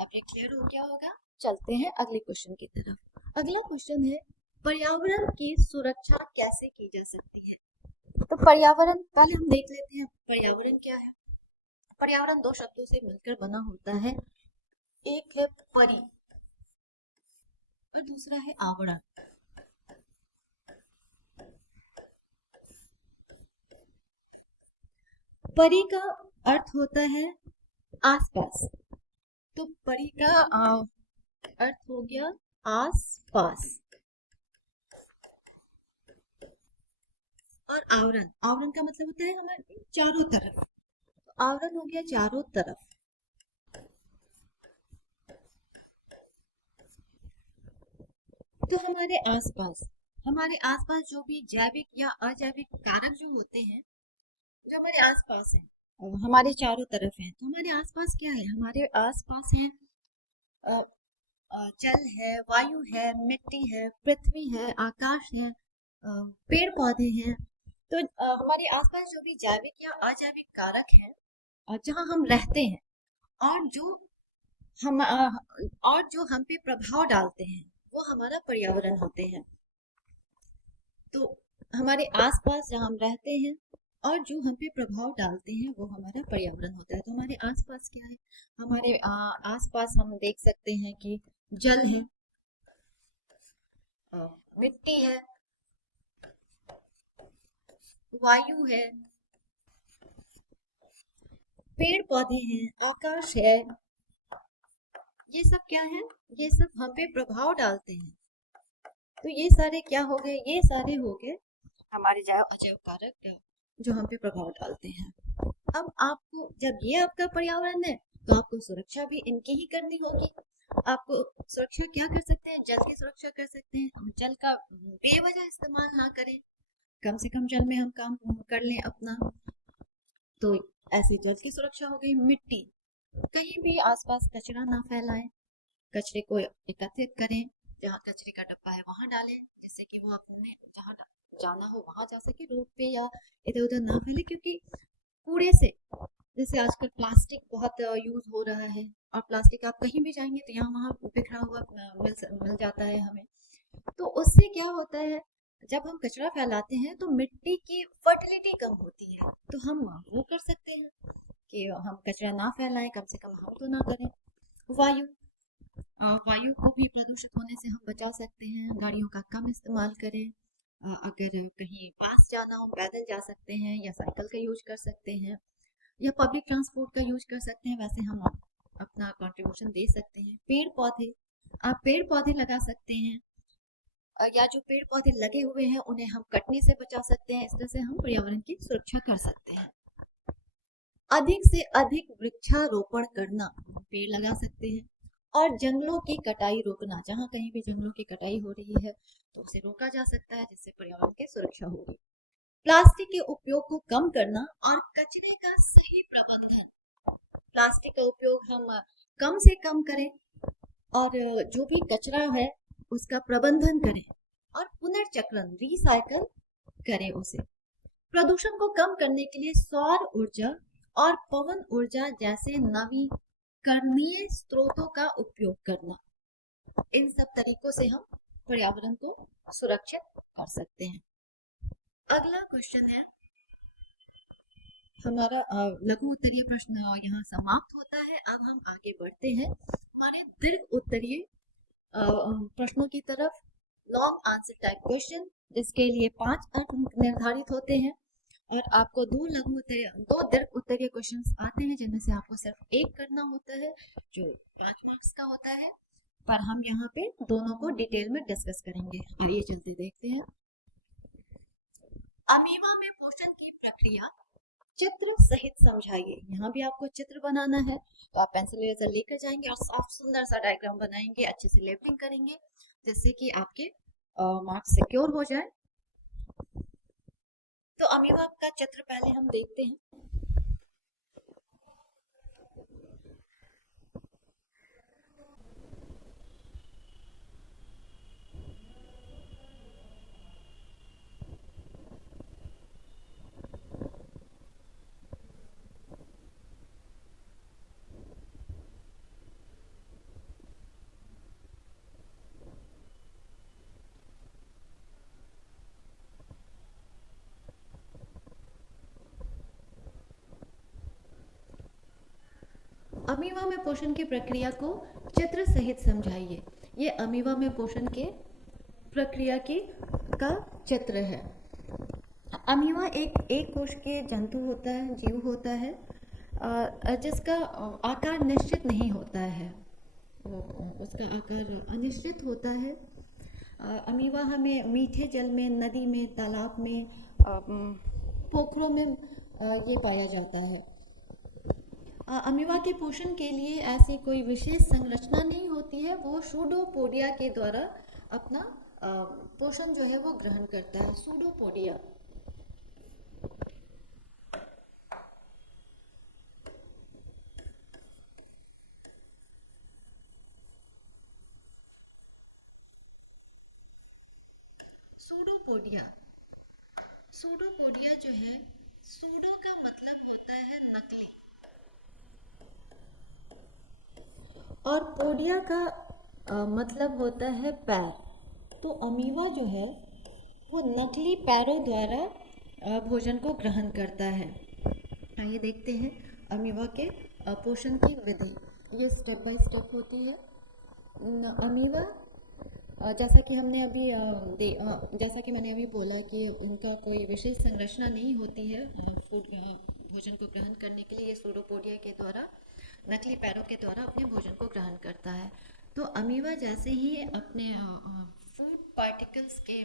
अब ये क्लियर हो गया होगा। चलते हैं अगले क्वेश्चन की तरफ। अगला क्वेश्चन है पर्यावरण की सुरक्षा कैसे की जा सकती है? तो पर्यावरण पहले हम देख लेते हैं पर्यावरण क्या है। पर्यावरण दो शब्दों से मिलकर बना होता है, एक है परि और दूसरा है आवरण। परि का अर्थ होता है आसपास, तो परि का अर्थ हो गया आस पास। और आवरण, आवरण का मतलब होता है हमारे चारों तरफ, तो आवरण हो गया चारों तरफ। तो हमारे आसपास जो भी जैविक या अजैविक कारक जो होते हैं, जो हमारे आसपास है और हमारे चारों तरफ है, तो हमारे आसपास क्या है? हमारे आसपास है जल है, वायु है, मिट्टी है, पृथ्वी है, आकाश है, पेड़ पौधे हैं। तो हमारे आसपास जो भी जैविक या अजैविक कारक हैं और जहाँ हम रहते हैं और जो हम पे प्रभाव डालते हैं, वो हमारा पर्यावरण होते हैं। तो हमारे आसपास जहाँ हम रहते हैं और जो हम पे प्रभाव डालते हैं वो हमारा पर्यावरण होता है। तो हमारे आसपास क्या है? हमारे आसपास हम देख सकते हैं कि जल है, मिट्टी है, वायु है, पेड़ पौधे हैं, आकाश है। ये सब क्या है? ये सब हम पे प्रभाव डालते हैं। तो ये सारे क्या हो गए? ये सारे हो गए हमारे जैव अजैव कारक जो हम पे प्रभाव डालते हैं। अब आपको जब ये आपका पर्यावरण है तो आपको सुरक्षा भी इनकी ही करनी होगी। आपको सुरक्षा क्या कर सकते हैं? जल की सुरक्षा कर सकते हैं। जल का बेवजह इस्तेमाल ना करें, कम से कम जल में हम काम कर लें अपना। तो ऐसे जल की सुरक्षा हो गई। मिट्टी, कहीं भी आसपास कचरा ना फैलाएं, कचरे को एकत्रित करें, जहाँ कचरे का डब्बा है वहां डालें, जिससे कि वो अपने जहाँ जाना हो वहां जा सके, रोड पे या इधर उधर ना फैले। क्योंकि कूड़े से, जैसे आजकल प्लास्टिक बहुत यूज हो रहा है और प्लास्टिक आप कहीं भी जाएंगे तो यहाँ वहाँ बिखरा हुआ मिल जाता है हमें। तो उससे क्या होता है, जब हम कचरा फैलाते हैं तो मिट्टी की फर्टिलिटी कम होती है। तो हम वो कर सकते हैं कि हम कचरा ना फैलाएं, कम से कम हम तो ना करें। वायु, वायु को भी प्रदूषित होने से हम बचा सकते हैं। गाड़ियों का कम इस्तेमाल करें। अगर कहीं पास जाना हो पैदल जा सकते हैं या साइकिल का यूज कर सकते हैं या पब्लिक ट्रांसपोर्ट का यूज कर सकते हैं। वैसे हम अपना कंट्रीब्यूशन दे सकते हैं। पेड़ पौधे, आप पेड़ पौधे लगा सकते हैं या जो पेड़ पौधे लगे हुए हैं उन्हें हम कटने से बचा सकते हैं। इस तरह से हम पर्यावरण की सुरक्षा कर सकते हैं। अधिक से अधिक वृक्षारोपण करना, पेड़ लगा सकते हैं। और जंगलों की कटाई रोकना, जहाँ कहीं भी जंगलों की कटाई हो रही है तो उसे रोका जा सकता है, जिससे पर्यावरण की सुरक्षा होगी। प्लास्टिक के उपयोग को कम करना और कचरे का सही प्रबंधन, प्लास्टिक का उपयोग हम कम से कम करें और जो भी कचरा है उसका प्रबंधन करें और पुनर्चक्रण, रिसाइकल करें उसे। प्रदूषण को कम करने के लिए सौर ऊर्जा और पवन ऊर्जा जैसे नवीकरणीय स्रोतों का उपयोग करना, इन सब तरीकों से हम पर्यावरण को सुरक्षित कर सकते हैं। अगला क्वेश्चन है हमारा, लघु उत्तरीय प्रश्न यहाँ समाप्त होता है। अब हम आगे बढ़ते हैं हमारे दीर्घ उत्तरीय प्रश्नों की तरफ। लॉन्ग आंसर टाइप क्वेश्चन, जिसके लिए 5 अंक निर्धारित होते हैं और आपको दो दीर्घ उत्तरीय क्वेश्चंस आते हैं, जिनमें से आपको सिर्फ एक करना होता है जो 5 मार्क्स का होता है। पर हम यहाँ पे दोनों को डिटेल में डिस्कस करेंगे। आइए चलते देखते हैं। अमीबा में पोषण की प्रक्रिया चित्र सहित समझाइए। यहाँ भी आपको चित्र बनाना है, तो आप पेंसिल इरेजर लेकर जाएंगे और साफ सुंदर सा डायग्राम बनाएंगे, अच्छे से लेबलिंग करेंगे, जिससे कि आपके मार्क्स सिक्योर हो जाए। तो अमीबा का चित्र पहले हम देखते हैं। अमीवा में पोषण की प्रक्रिया को चित्र सहित समझाइए। ये अमीवा में पोषण के प्रक्रिया की का चित्र है। अमीवा एक कोश के जंतु होता है, जीव होता है, जिसका आकार निश्चित नहीं होता है, उसका आकार अनिश्चित होता है। अमीवा हमें मीठे जल में, नदी में, तालाब में, पोखरों में ये पाया जाता है। अमीवा के पोषण के लिए ऐसी कोई विशेष संरचना नहीं होती है, वो सूडोपोडिया के द्वारा अपना पोषण जो है वो ग्रहण करता है। सूडोपोडिया सूडोपोडिया सूडोपोडिया जो है, सूडो का मतलब होता है नकली, और पोडिया का मतलब होता है पैर। तो अमीवा जो है वो नकली पैरों द्वारा भोजन को ग्रहण करता है। आइए देखते हैं अमीवा के पोषण की विधि। ये स्टेप बाय स्टेप होती है। अमीवा जैसा कि मैंने अभी बोला कि उनका कोई विशेष संरचना नहीं होती है भोजन को ग्रहण करने के लिए। ये सूडोपोडिया के द्वारा, नकली पैरों के द्वारा अपने भोजन को ग्रहण करता है। तो अमीवा जैसे ही अपने फूड पार्टिकल्स के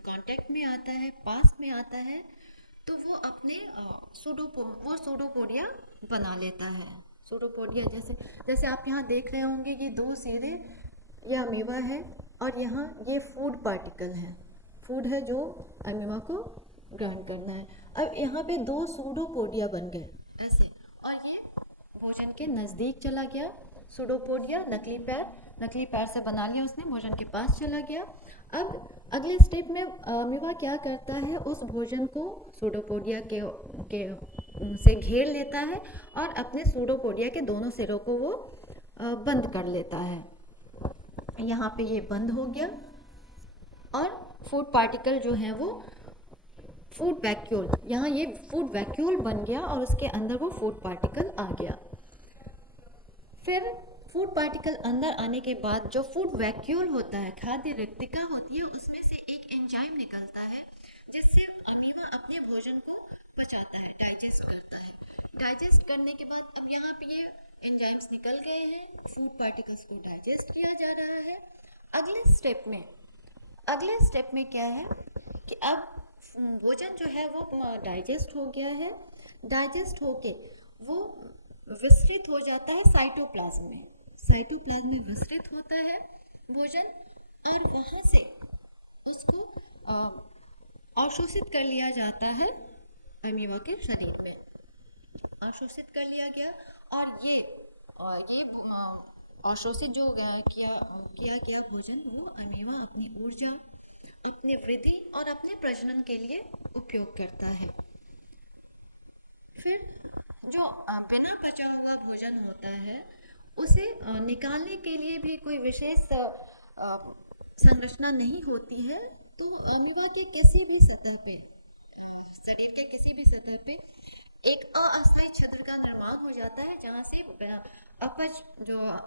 कांटेक्ट में आता है, पास में आता है, तो वो अपने सूडोपोडिया बना लेता है। सूडोपोडिया जैसे आप यहाँ देख रहे होंगे कि दो सीधे ये अमीवा है और यहाँ ये फूड पार्टिकल है, फूड है जो अमीवा को ग्रहण करना है। अब यहाँ पे दो सूडोपोडिया बन गए ऐसे, और ये भोजन के नज़दीक चला गया। सूडोपोडिया नकली पैर से बना लिया उसने, भोजन के पास चला गया। अब अगले स्टेप में अमीवा क्या करता है, उस भोजन को सूडोपोडिया के से घेर लेता है और अपने सूडोपोडिया के दोनों सिरों को वो बंद कर लेता है। यहाँ पे ये बंद हो गया और फूड पार्टिकल जो है वो फूड वैक्यूल, यहाँ ये फूड वैक्यूल बन गया और उसके अंदर वो फूड पार्टिकल आ गया। फिर फूड पार्टिकल अंदर आने के बाद जो फूड वैक्यूल होता है, खाद्य रिक्तिका होती है, उसमें से एक एंजाइम निकलता है जिससे अमीवा अपने भोजन को पचाता है, डाइजेस्ट करता है। डाइजेस्ट करने के बाद अब यहाँ पे ये एंजाइम्स निकल गए हैं, फूड पार्टिकल्स को डाइजेस्ट किया जा रहा है। अगले स्टेप में क्या है कि अब भोजन जो है वो डाइजेस्ट हो गया है। डाइजेस्ट होके वो विस्तृत हो जाता है साइटोप्लाज्म में विस्तृत होता है भोजन, और वहाँ से उसको अवशोषित कर लिया जाता है अमीवा के शरीर में। अवशोषित कर लिया गया और ये अवशोषित जो किया गया भोजन वो अमीवा अपनी ऊर्जा, अपने वृद्धि और अपने प्रजनन के लिए उपयोग करता है। फिर जो बिना पचा हुआ भोजन होता है उसे निकालने के लिए भी कोई विशेष संरचना नहीं होती है। तो अमीवा के किसी भी सतह पे, शरीर के किसी भी सतह पे एक अस्थायी छिद्र का निर्माण हो जाता है, जहाँ से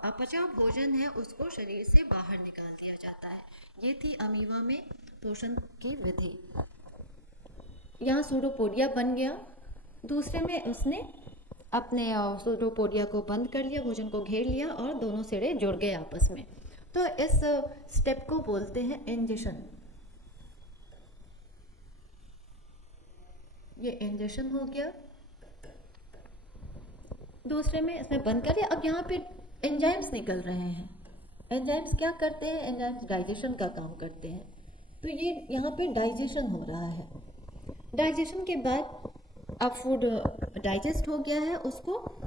अपचा भोजन है उसको शरीर से बाहर निकाल दिया जाता है। ये थी अमीवा में पोषण की विधि। यहाँ सूडोपोडिया बन गया, दूसरे में उसने अपने सूडोपोडिया को बंद कर लिया, भोजन को घेर लिया और दोनों सिरे जुड़ गए आपस में। तो इस स्टेप को बोलते हैं इंजेशन। ये इंजेशन हो गया। दूसरे में इसमें बंद कर दिया। अब यहाँ पे एंजाइम्स निकल रहे हैं। एंजाइम्स क्या करते हैं? एंजाइम्स डाइजेशन का काम करते हैं। तो ये यहाँ पे डाइजेशन हो रहा है। डाइजेशन के बाद अब फूड डाइजेस्ट हो गया है, उसको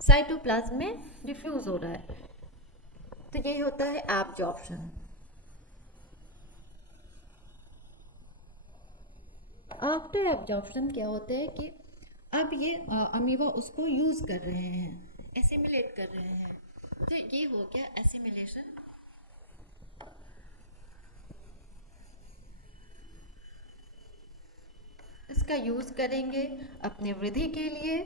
साइटोप्लाज्म में डिफ्यूज हो रहा है। तो ये होता है एब्जॉर्प्शन। आफ्टर एब्जॉर्प्शन क्या होता है कि अब ये अमीवा उसको यूज कर रहे हैं, एसिमिलेट कर रहे हैं। तो ये हो गया एसिमिलेशन। इसका यूज करेंगे अपने वृद्धि के लिए,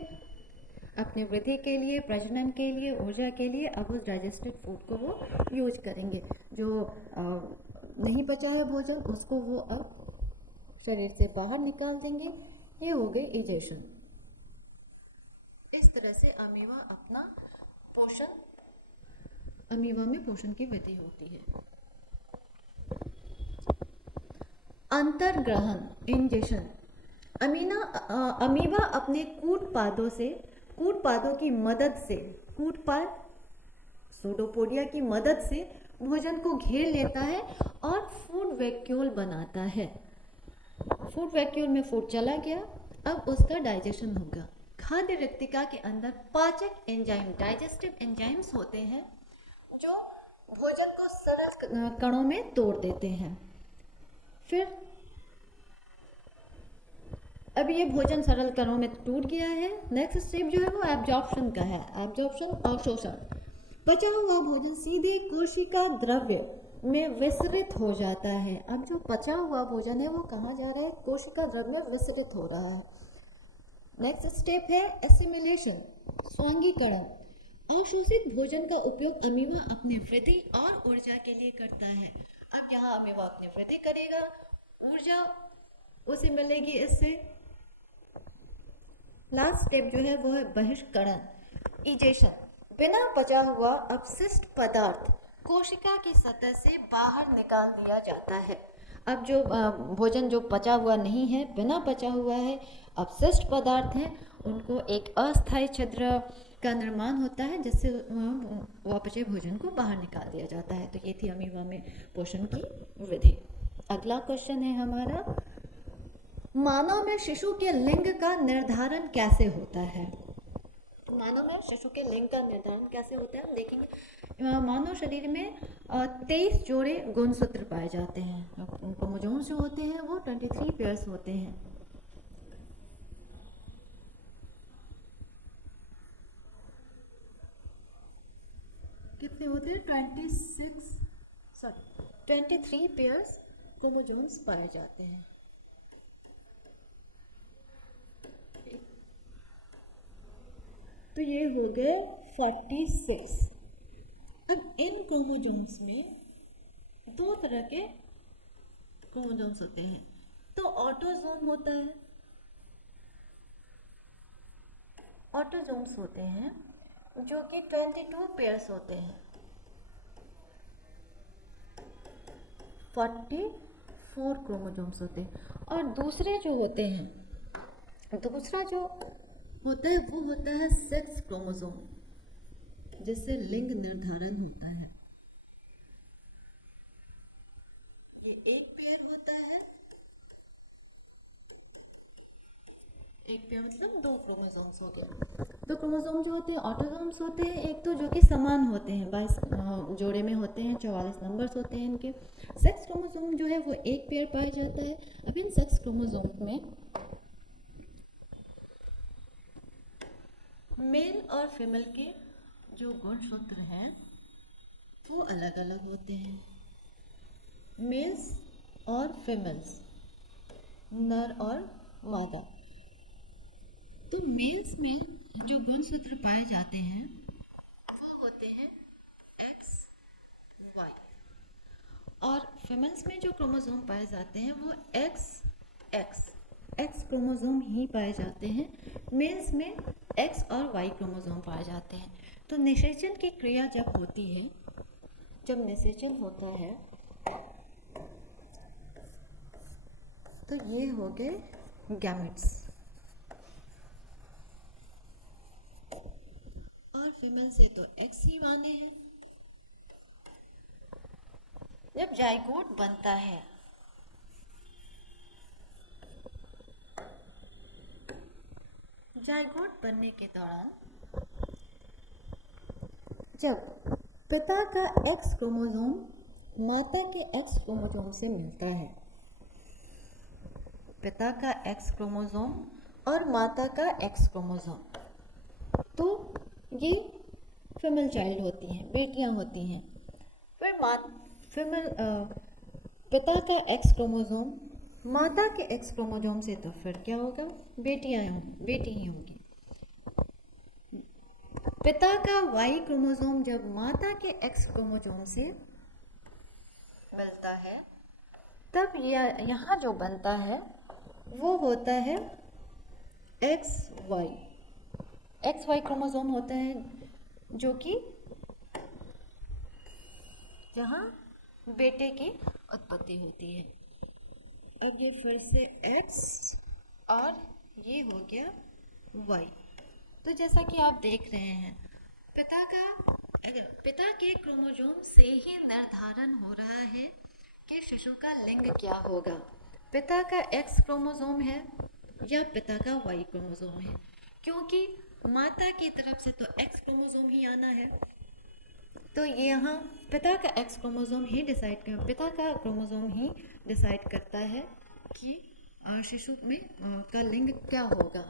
अपने वृद्धि के लिए, प्रजनन के लिए, ऊर्जा के लिए अब उस डाइजेस्टेड फूड को वो यूज करेंगे। जो नहीं पचा है भोजन उसको वो अब शरीर से बाहर निकाल देंगे। ये हो गई इजेशन। इस तरह से अमीबा में पोषण की वृद्धि होती है। अंतर्ग्रहण, इंजेशन। अमीबा अपने कूटपादों की मदद से, कूटपाद सूडोपोडिया की मदद से भोजन को घेर लेता है और फूड वैक्यूल बनाता है। फूड वैक्यूल में फूड चला गया, अब उसका डाइजेशन होगा। खाद्य रिक्तिका के अंदर पाचक एंजाइम, डाइजेस्टिव एंजाइम्स होते हैं जो भोजन को सरल कणों में तोड़ देते हैं। फिर अब ये भोजन सरल कणों में टूट गया है। नेक्स्ट स्टेप जो है वो एब्जॉर्प्शन का है। एब्जॉर्प्शन, अवशोषण। पचा हुआ भोजन सीधे कोशिका द्रव्य में विसरित हो जाता है। अब जो पचा हुआ भोजन है वो कहाँ जा रहा है? कोशिका द्रव्य में विसरित हो रहा है। नेक्स्ट स्टेप है एसिमिलेशन, स्वांगीकरण। अवशोषित भोजन का उपयोग अमीबा अपने वृद्धि और ऊर्जा के लिए करता है। अब यहाँ अमीबा अपनी वृद्धि करेगा, ऊर्जा उसे मिलेगी इससे। लास्ट स्टेप जो है वो है बहिष्करण, इजेशन। बिना पचा हुआ अपशिष्ट पदार्थ कोशिका की सतह से बाहर निकाल दिया जाता है। अब जो भोजन जो पचा हुआ नहीं है, बिना पचा हुआ है, अपशिष्ट पदार्थ हैं, उनको एक अस्थायी छिद्र का निर्माण होता है जिससे अपचे भोजन को बाहर निकाल दिया जाता है। तो ये थी अमीबा में पोषण की वृद्धि। अगला क्वेश्चन है हमारा, मानव में शिशु के लिंग का निर्धारण कैसे होता है? मानव में शिशु के लिंग का निर्धारण कैसे होता है हम देखेंगे। मानव शरीर में 23 जोड़े गुणसूत्र पाए जाते हैं। क्रोमोसोम्स जो होते हैं वो 23 पेयर्स होते हैं। कितने होते हैं? 23 पेयर्स क्रोमोसोम्स पाए जाते हैं। तो ये हो गए 46। अब इन क्रोमोसोम्स में 2 तरह के क्रोमोसोम्स होते हैं। तो ऑटोसोम होता है, ऑटोसोम्स होते हैं जो कि 22 पेयर्स होते हैं। 44 क्रोमोसोम्स होते हैं। और दूसरे जो होते हैं, दूसरा जो होता है वो होता है सेक्स क्रोमोसोम, जिससे लिंग निर्धारण होता है। ये एक पेयर होता है, एक पेयर मतलब 2 क्रोमोसोम्स हो गए। 2 क्रोमोसोम जो होते हैं ऑटोसोम्स होते हैं। एक तो जो कि समान होते हैं, 22 जोड़े में होते हैं, 44 नंबर्स होते हैं इनके। सेक्स क्रोमोसोम जो है वो एक पेयर पाया जाता है। अब इन सेक्स क्रोमोसोम में मेल और फीमेल के जो गुणसूत्र हैं वो अलग अलग होते हैं। मेल्स और फीमेल्स, नर और मादा। तो मेल्स में जो गुणसूत्र पाए जाते हैं वो होते हैं एक्स, वाई। और फीमेल्स में जो क्रोमोसोम पाए जाते हैं वो एक्स क्रोमोसोम ही पाए जाते हैं। मेल्स में एक्स और वाई क्रोमोसोम पाए जाते हैं। तो निषेचन की क्रिया जब होती है, जब निषेचन होता है तो ये हो गए गैमेट्स। और फीमेल से तो एक्स ही माने हैं। जब जाइगोट बनता है, जाइगोट बनने के दौरान जब पिता का एक्स क्रोमोसोम माता के एक्स क्रोमोसोम से मिलता है, पिता का एक्स क्रोमोसोम और माता का एक्स क्रोमोसोम, तो ये फीमेल चाइल्ड होती हैं, बेटियां होती हैं। फिर पिता का एक्स क्रोमोसोम माता के एक्स क्रोमोसोम से, तो फिर क्या होगा? बेटी ही होंगी। पिता का वाई क्रोमोसोम जब माता के एक्स क्रोमोसोम से मिलता है तब यहाँ जो बनता है वो होता है एक्स वाई क्रोमोसोम होता है, जो कि जहाँ बेटे की उत्पत्ति होती है। अब ये फिर से एक्स और ये हो गया वाई। तो जैसा कि आप देख रहे हैं, पिता के क्रोमोसोम से ही निर्धारण हो रहा है कि शिशु का लिंग क्या होगा। पिता का एक्स क्रोमोसोम है या पिता का वाई क्रोमोसोम है, क्योंकि माता की तरफ से तो एक्स क्रोमोसोम ही आना है। तो ये यहाँ पिता का एक्स क्रोमोसोम ही पिता का क्रोमोसोम ही डिसाइड करता है कि शिशु में का लिंग क्या होगा।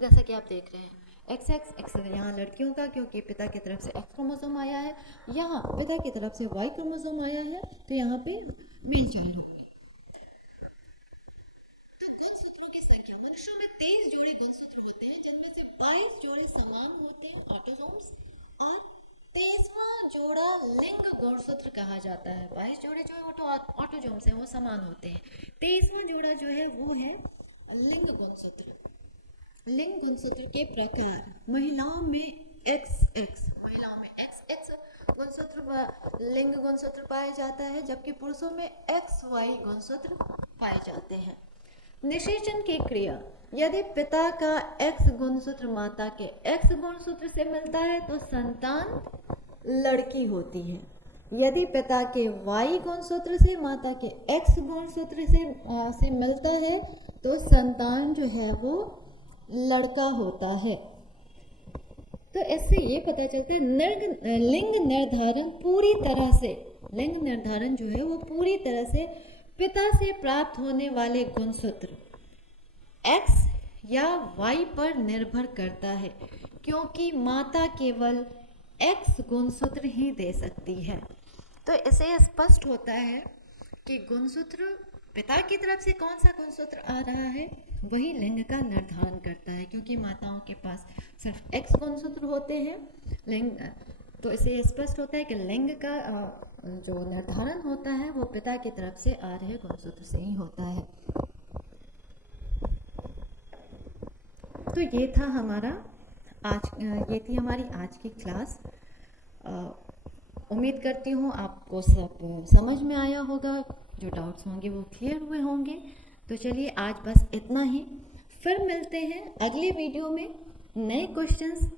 जैसा कि आप देख रहे हैं एक्स यहाँ लड़कियों का, क्योंकि पिता की तरफ से एक्स क्रोमोसोम आया है, यहाँ पिता की तरफ से वाई क्रोमोसोम आया है, तो यहाँ पे मेल चाइल्ड होंगे। तो गुणसूत्रों की संख्या, मनुष्यों में 23 जोड़े गुणसूत्र होते हैं, जिनमें से 22 जोड़े समान होते हैं ऑटोसोम्स, और 23वां जोड़ा लिंग गुणसूत्र कहा जाता है। 22 जोड़े जो ऑटोसोम्स हैं वो समान होते हैं, 23वां जोड़ा जो है वो है लिंग गुणसूत्र। लिंग गुणसूत्र के प्रकार, महिलाओं में XX गुणसूत्र लिंग गुणसूत्र पाया जाता है, जबकि पुरुषों में XY गुणसूत्र पाए जाते हैं। निषेचन की क्रिया, यदि पिता का X गुणसूत्र माता के X गुणसूत्र से मिलता है तो संतान लड़की होती है। यदि पिता के Y गुणसूत्र से माता के X गुणसूत्र से मिलता है तो संतान जो है वो लड़का होता है। तो इससे ये पता चलता है लिंग निर्धारण जो है वो पूरी तरह से पिता से प्राप्त होने वाले गुणसूत्र X या Y पर निर्भर करता है, क्योंकि माता केवल X गुणसूत्र ही दे सकती है। तो इससे स्पष्ट होता है कि गुणसूत्र, पिता की तरफ से कौन सा गुणसूत्र आ रहा है वही लिंग का निर्धारण करता है, क्योंकि माताओं के पास सिर्फ X गुणसूत्र होते हैं लिंग। तो इससे स्पष्ट होता है कि लिंग का जो निर्धारण होता है वो पिता की तरफ से आ रहे गुणसूत्र से ही होता है। तो ये थी हमारी आज की क्लास। उम्मीद करती हूँ आपको सब समझ में आया होगा, जो डाउट्स होंगे वो क्लियर हुए होंगे। तो चलिए आज बस इतना ही, फिर मिलते हैं अगले वीडियो में नए क्वेश्चंस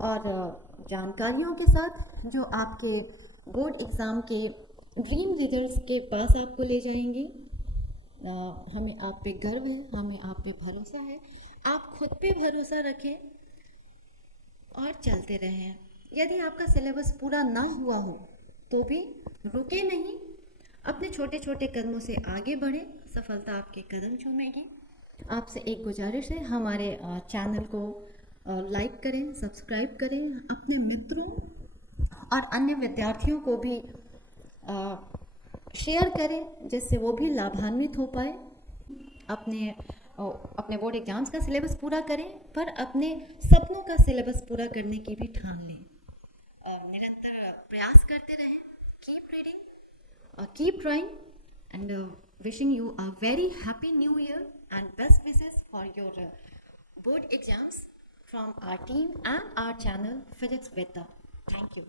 और जानकारियों के साथ, जो आपके बोर्ड एग्ज़ाम के ड्रीम रिजल्ट्स के पास आपको ले जाएंगे। हमें आप पे गर्व है, हमें आप पे भरोसा है। आप खुद पे भरोसा रखें और चलते रहें। यदि आपका सिलेबस पूरा ना हुआ हो तो भी रुके नहीं, अपने छोटे छोटे कदमों से आगे बढ़ें, सफलता आपके कदम चूमेगी। आपसे एक गुजारिश है, हमारे चैनल को लाइक करें, सब्सक्राइब करें, अपने मित्रों और अन्य विद्यार्थियों को भी शेयर करें, जिससे वो भी लाभान्वित हो पाए। अपने बोर्ड एग्जाम्स का सिलेबस पूरा करें, पर अपने सपनों का सिलेबस पूरा करने की भी ठान लें। निरंतर प्रयास करते रहें। Keep reading, keep trying, and wishing you a very happy new year and best wishes for your board exams from our team and our channel Physics Vedta. Thank you.